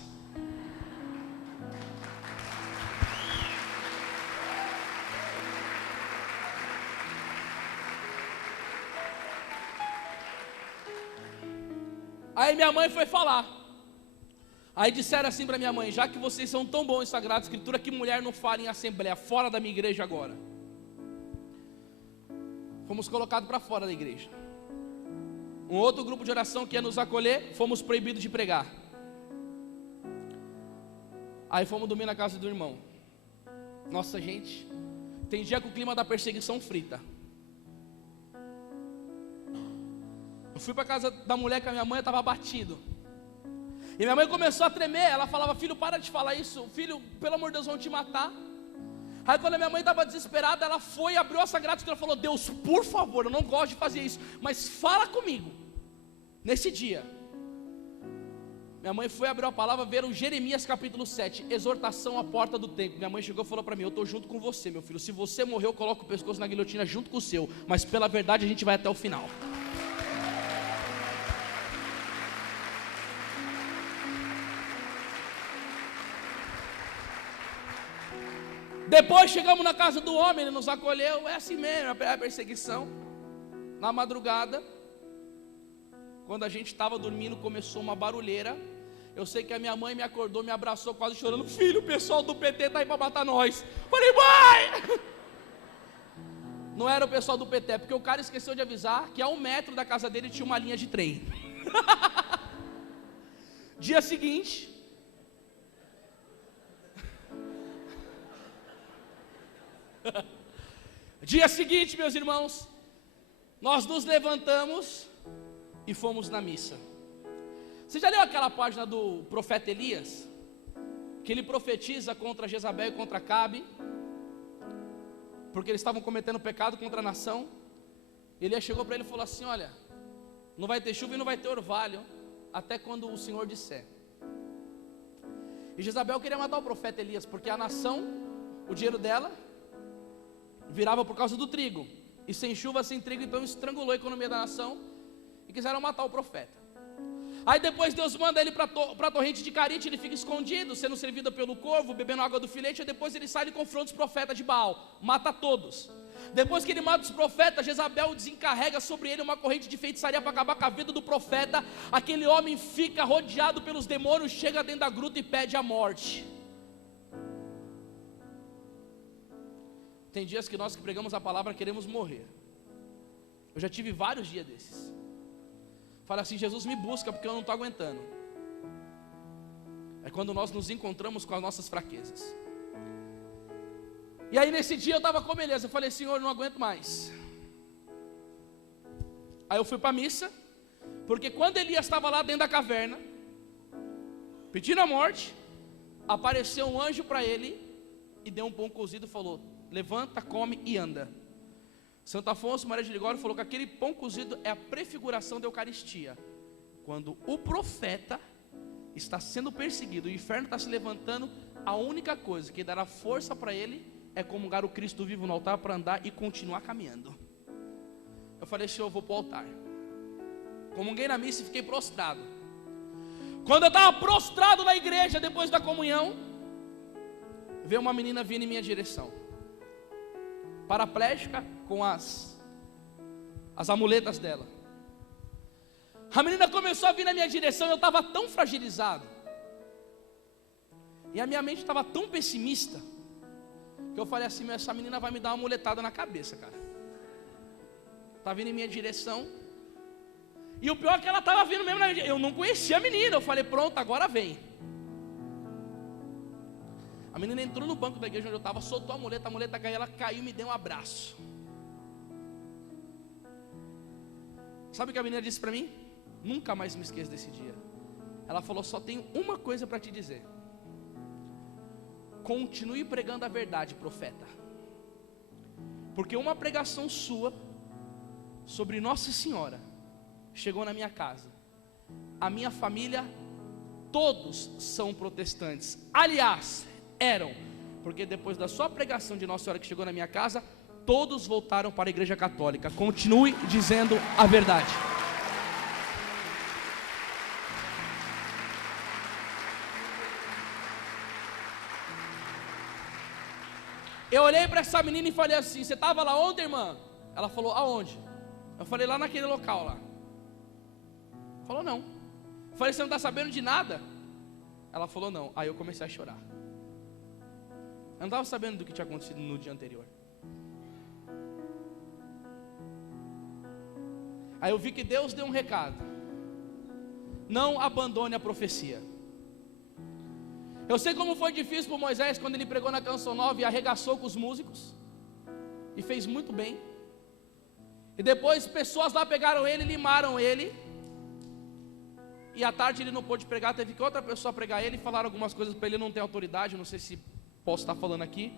Aí minha mãe foi falar. Aí disseram assim para minha mãe, já que vocês são tão bons em Sagrada Escritura, que mulher não fala em assembleia, fora da minha igreja agora. Fomos colocados para fora da igreja. Um outro grupo de oração que ia nos acolher, fomos proibidos de pregar. Aí fomos dormir na casa do irmão. Nossa, gente, tem dia que o clima da perseguição frita. Eu fui para casa da mulher que a minha mãe estava abatido. E minha mãe começou a tremer. Ela falava, filho, para de falar isso. Filho, pelo amor de Deus, vão te matar. Aí quando a minha mãe estava desesperada, ela foi, abriu a Sagrada Escritura e falou, Deus, por favor, eu não gosto de fazer isso, mas fala comigo. Nesse dia, minha mãe foi abrir a palavra, ver o Jeremias capítulo 7, exortação à porta do templo. Minha mãe chegou e falou para mim, eu estou junto com você, meu filho. Se você morrer, eu coloco o pescoço na guilhotina junto com o seu, mas pela verdade a gente vai até o final. Depois chegamos na casa do homem, ele nos acolheu. É assim mesmo, é a perseguição. Na madrugada, quando a gente estava dormindo, começou uma barulheira. Eu sei que a minha mãe me acordou, me abraçou quase chorando. Filho, o pessoal do PT está aí para matar nós. Falei, mãe! Não era o pessoal do PT, porque o cara esqueceu de avisar que a 1 metro da casa dele tinha uma linha de trem. Dia seguinte, meus irmãos, nós nos levantamos e fomos na missa. Você já leu aquela página do profeta Elias? Que ele profetiza contra Jezabel e contra Acabe, porque eles estavam cometendo pecado contra a nação. Elias chegou para ele e falou assim, olha, não vai ter chuva e não vai ter orvalho, até quando o Senhor disser. E Jezabel queria matar o profeta Elias, porque a nação, o dinheiro dela virava por causa do trigo, e sem chuva, sem trigo, então estrangulou a economia da nação, e quiseram matar o profeta. Aí depois Deus manda ele para a torrente de Carite, ele fica escondido, sendo servido pelo corvo, bebendo água do filete. Aí depois ele sai e confronta os profetas de Baal, mata todos. Depois que ele mata os profetas, Jezabel desencarrega sobre ele uma corrente de feitiçaria para acabar com a vida do profeta. Aquele homem fica rodeado pelos demônios, chega dentro da gruta e pede a morte. Tem dias que nós que pregamos a palavra queremos morrer. Eu já tive vários dias desses. Fala assim: Jesus, me busca porque eu não estou aguentando. É quando nós nos encontramos com as nossas fraquezas. E aí nesse dia eu estava com beleza. Eu falei: Senhor, eu não aguento mais. Aí eu fui para a missa. Porque quando Elias estava lá dentro da caverna, pedindo a morte, apareceu um anjo para ele e deu um pão cozido e falou: levanta, come e anda. Santo Afonso Maria de Ligório falou que aquele pão cozido é a prefiguração da Eucaristia. Quando o profeta está sendo perseguido, o inferno está se levantando, a única coisa que dará força para ele é comungar o Cristo vivo no altar para andar e continuar caminhando. Eu falei: Senhor, eu vou para o altar. Comunguei na missa e fiquei prostrado. Quando eu estava prostrado na igreja, depois da comunhão, veio uma menina vindo em minha direção, paraplégica, com as amuletas dela. A menina começou a vir na minha direção. Eu estava tão fragilizado, e a minha mente estava tão pessimista, que eu falei assim: essa menina vai me dar uma amuletada na cabeça, cara. Está vindo em minha direção. E o pior é que ela estava vindo mesmo na minha direção. Eu não conhecia a menina. Eu falei: pronto, agora vem. A menina entrou no banco da igreja onde eu estava, soltou a muleta caiu, ela caiu e me deu um abraço. Sabe o que a menina disse para mim? Nunca mais me esqueço desse dia. Ela falou: só tenho uma coisa para te dizer. Continue pregando a verdade, profeta. Porque uma pregação sua sobre Nossa Senhora chegou na minha casa. A minha família, todos são protestantes. Aliás, eram, porque depois da sua pregação de Nossa Senhora que chegou na minha casa, todos voltaram para a igreja católica. Continue dizendo a verdade. Eu olhei para essa menina e falei assim: você estava lá ontem, irmã? Ela falou: aonde? Eu falei: lá naquele local lá. Falou: não. Eu falei: você não está sabendo de nada? Ela falou: não. Aí eu comecei a chorar. Eu não estava sabendo do que tinha acontecido no dia anterior. Aí eu vi que Deus deu um recado: não abandone a profecia. Eu sei como foi difícil para Moisés quando ele pregou na Canção Nova e arregaçou com os músicos, e fez muito bem. E depois pessoas lá pegaram ele, limaram ele, e à tarde ele não pôde pregar, teve que outra pessoa pregar ele, e falaram algumas coisas para ele, não tem autoridade, não sei se posso estar falando aqui.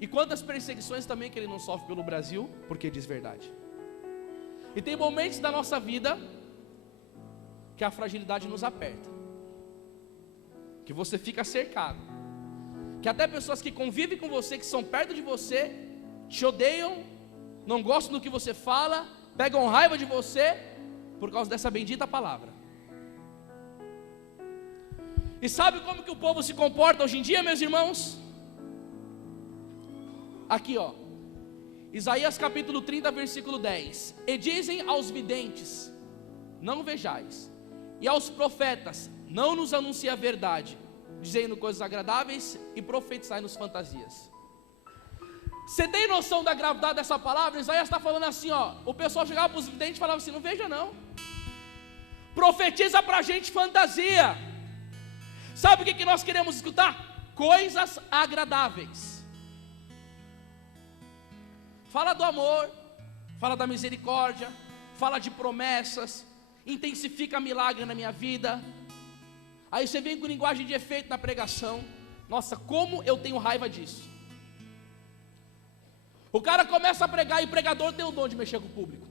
E quantas perseguições também que ele não sofre pelo Brasil, porque diz verdade. E tem momentos da nossa vida que a fragilidade nos aperta, que você fica cercado, que até pessoas que convivem com você, que são perto de você, te odeiam, não gostam do que você fala, pegam raiva de você, por causa dessa bendita palavra. E sabe como que o povo se comporta hoje em dia, meus irmãos? Aqui ó, Isaías capítulo 30, versículo 10. E dizem aos videntes: não vejais, e aos profetas: não nos anuncie a verdade, dizendo coisas agradáveis e profetizai-nos fantasias. Você tem noção da gravidade dessa palavra? Isaías está falando assim, ó. O pessoal chegava para os videntes e falava assim: não veja não, profetiza para a gente fantasia. Sabe o que nós queremos escutar? Coisas agradáveis. Fala do amor, fala da misericórdia, fala de promessas, intensifica milagre na minha vida. Aí você vem com linguagem de efeito na pregação. Nossa, como eu tenho raiva disso. O cara começa a pregar e o pregador tem o dom de mexer com o público.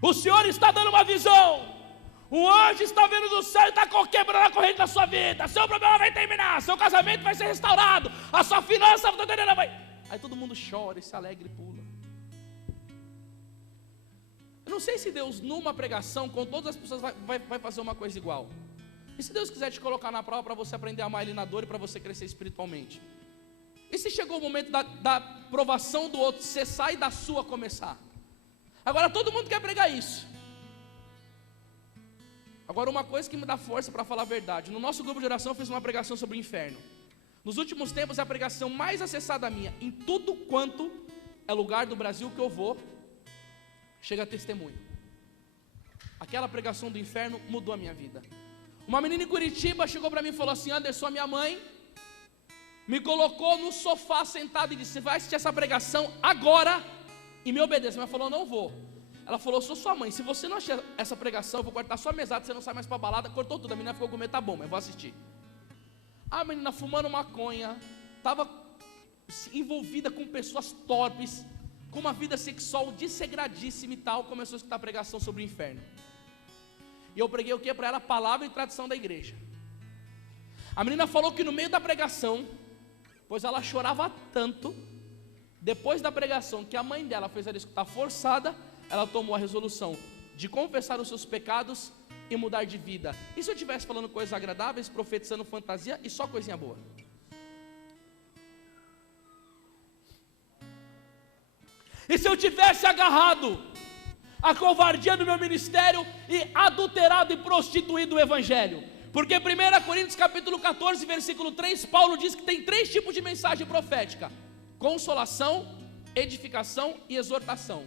O Senhor está dando uma visão. O anjo está vindo do céu e está quebrando a corrente da sua vida. Seu problema vai terminar, seu casamento vai ser restaurado, a sua finança vai... Aí todo mundo chora e se alegra e pula. Eu não sei se Deus, numa pregação, com todas as pessoas, vai fazer uma coisa igual. E se Deus quiser te colocar na prova para você aprender a amar Ele na dor e para você crescer espiritualmente? E se chegou o momento da provação do outro cessar e da sua começar? Agora todo mundo quer pregar isso. Agora uma coisa que me dá força para falar a verdade. No nosso grupo de oração eu fiz uma pregação sobre o inferno. Nos últimos tempos é a pregação mais acessada minha. Em tudo quanto é lugar do Brasil que eu vou, chega testemunho. Aquela pregação do inferno mudou a minha vida. Uma menina em Curitiba chegou para mim e falou assim: Anderson, a minha mãe me colocou no sofá sentado e disse: você vai assistir essa pregação agora e me obedeça. Ela falou: não vou. Ela falou: eu sou sua mãe, se você não assistir essa pregação, eu vou cortar sua mesada, você não sai mais para balada. Cortou tudo, a menina ficou com medo, tá bom, mas vou assistir. A menina fumando maconha, estava envolvida com pessoas torpes, com uma vida sexual dissegradíssima e tal, começou a escutar a pregação sobre o inferno. E eu preguei o que para ela? Palavra e tradição da igreja. A menina falou que no meio da pregação, pois ela chorava tanto, depois da pregação, que a mãe dela fez ela escutar forçada, ela tomou a resolução de confessar os seus pecados e mudar de vida. E se eu estivesse falando coisas agradáveis, profetizando fantasia e só coisinha boa? E se eu tivesse agarrado a covardia do meu ministério e adulterado e prostituído o evangelho? Porque 1 Coríntios capítulo 14, versículo 3, Paulo diz que tem 3 tipos de mensagem profética: consolação, edificação e exortação.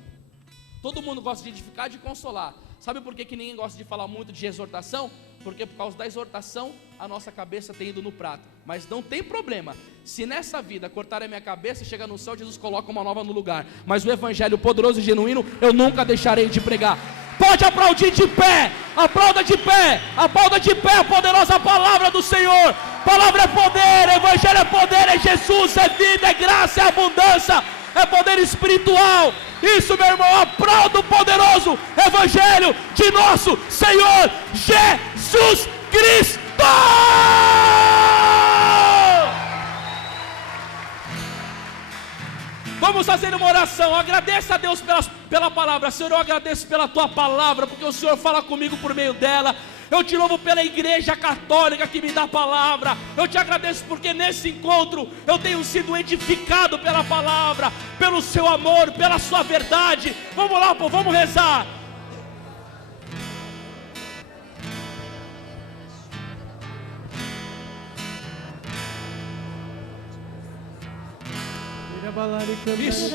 Todo mundo gosta de edificar e de consolar. Sabe por que ninguém gosta de falar muito de exortação? Porque por causa da exortação, a nossa cabeça tem ido no prato. Mas não tem problema, se nessa vida cortarem a minha cabeça, chega no céu, Jesus coloca uma nova no lugar. Mas o evangelho poderoso e genuíno, eu nunca deixarei de pregar. Pode aplaudir de pé, aplauda de pé a poderosa palavra do Senhor. Palavra é poder, evangelho é poder, é Jesus, é vida, é graça, é abundância, é poder espiritual. Isso, meu irmão, aplauda o poderoso evangelho de nosso Senhor Jesus Cristo. Vamos fazer uma oração. Agradeça a Deus pela palavra. Senhor, eu agradeço pela tua palavra, porque o Senhor fala comigo por meio dela. Eu te louvo pela igreja católica que me dá a palavra. Eu te agradeço porque nesse encontro eu tenho sido edificado pela palavra, pelo seu amor, pela sua verdade. Vamos lá, pô, vamos rezar. Isso.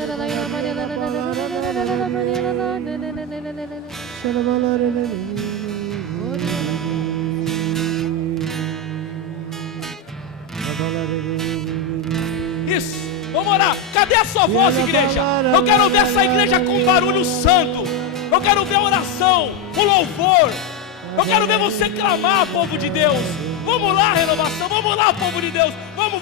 Isso, vamos orar. Cadê a sua voz, igreja? Eu quero ver essa igreja com barulho santo. Eu quero ver a oração, o louvor. Eu quero ver você clamar, povo de Deus. Vamos lá, renovação, vamos lá, povo de Deus. Vamos.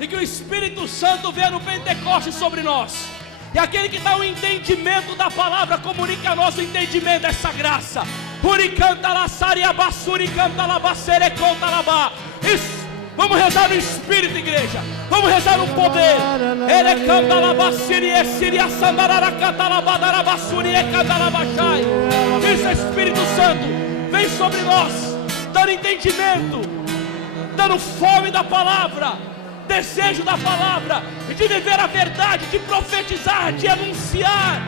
E que o Espírito Santo venha no Pentecostes sobre nós. E aquele que dá o entendimento da palavra, comunica a nós o entendimento dessa graça. Isso. Vamos rezar no Espírito, igreja. Vamos rezar no poder. Isso, Espírito Santo, vem sobre nós, dando entendimento, dando fome da palavra, desejo da palavra, de viver a verdade, de profetizar, de anunciar,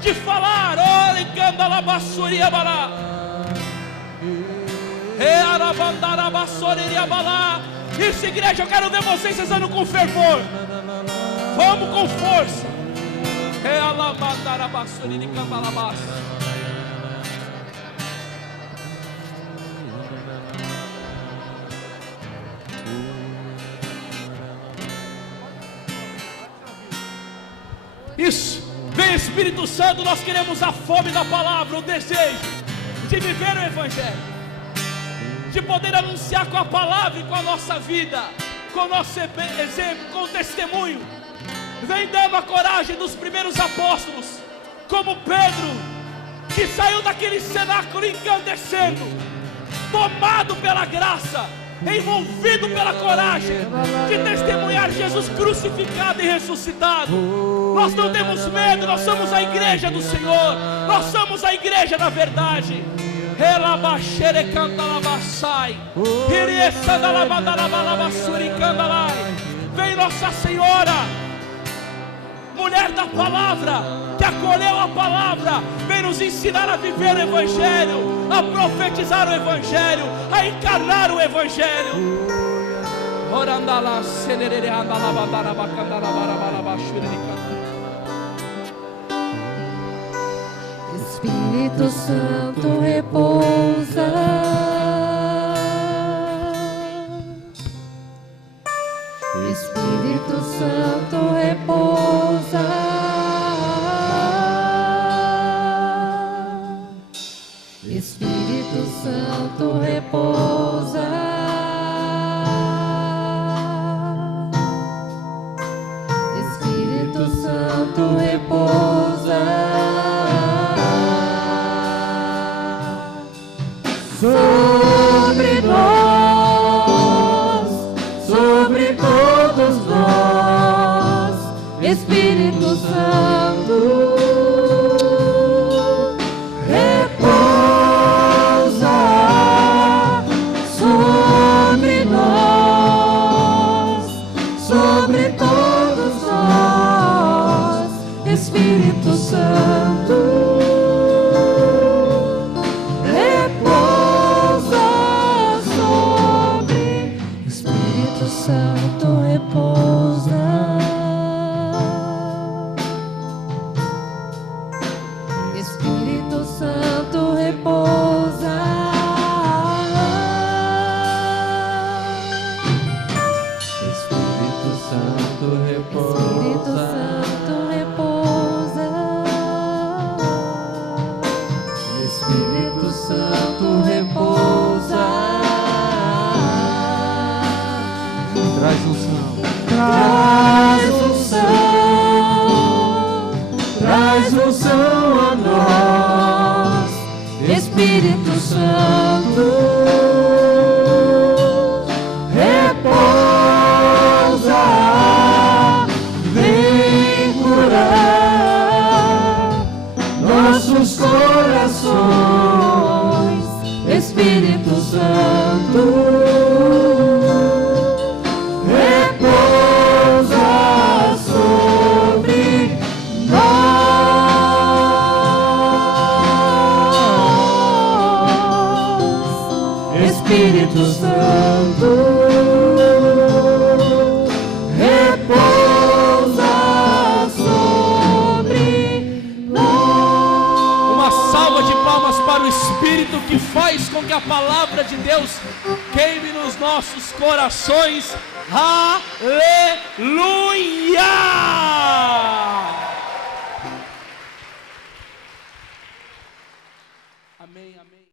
de falar. Isso, igreja, eu quero ver vocês rezando com fervor. Vamos com força. Isso, vem Espírito Espírito Santo, nós queremos a fome da palavra, o desejo de viver o Evangelho, de poder anunciar com a palavra e com a nossa vida, com o nosso exemplo, com o testemunho. Vem dando a coragem dos primeiros apóstolos, como Pedro, que saiu daquele cenáculo incandescendo, tomado pela graça, envolvido pela coragem de testemunhar Jesus crucificado e ressuscitado. Nós não temos medo, nós somos a igreja do Senhor, nós somos a igreja da verdade. Vem Nossa Senhora, mulher da palavra, que acolheu a palavra, vem nos ensinar a viver o Evangelho, a profetizar o Evangelho, a encarnar o Evangelho. Espírito Santo repousa. Espírito Santo repousa. Espírito Santo repousa. Espírito Santo repousa sobre nós, sobre todos nós. Espírito Santo repousa sobre nós, sobre todos nós. Espírito Santo repousa sobre. Espírito Santo repousa. Espírito Santo repousa. Espírito Santo Espírito repousa. Santo repousa. Espírito Santo repousa. Traz unção. Traz unção, traz unção a nós. Espírito Santo repousa, vem curar nossos corações. Espírito Santo repousa sobre nós. Espírito Santo repousa sobre nós. Uma salva de palmas para o Espírito que faz com que a palavra de Deus queime nos nossos corações. Aleluia! Amém, amém.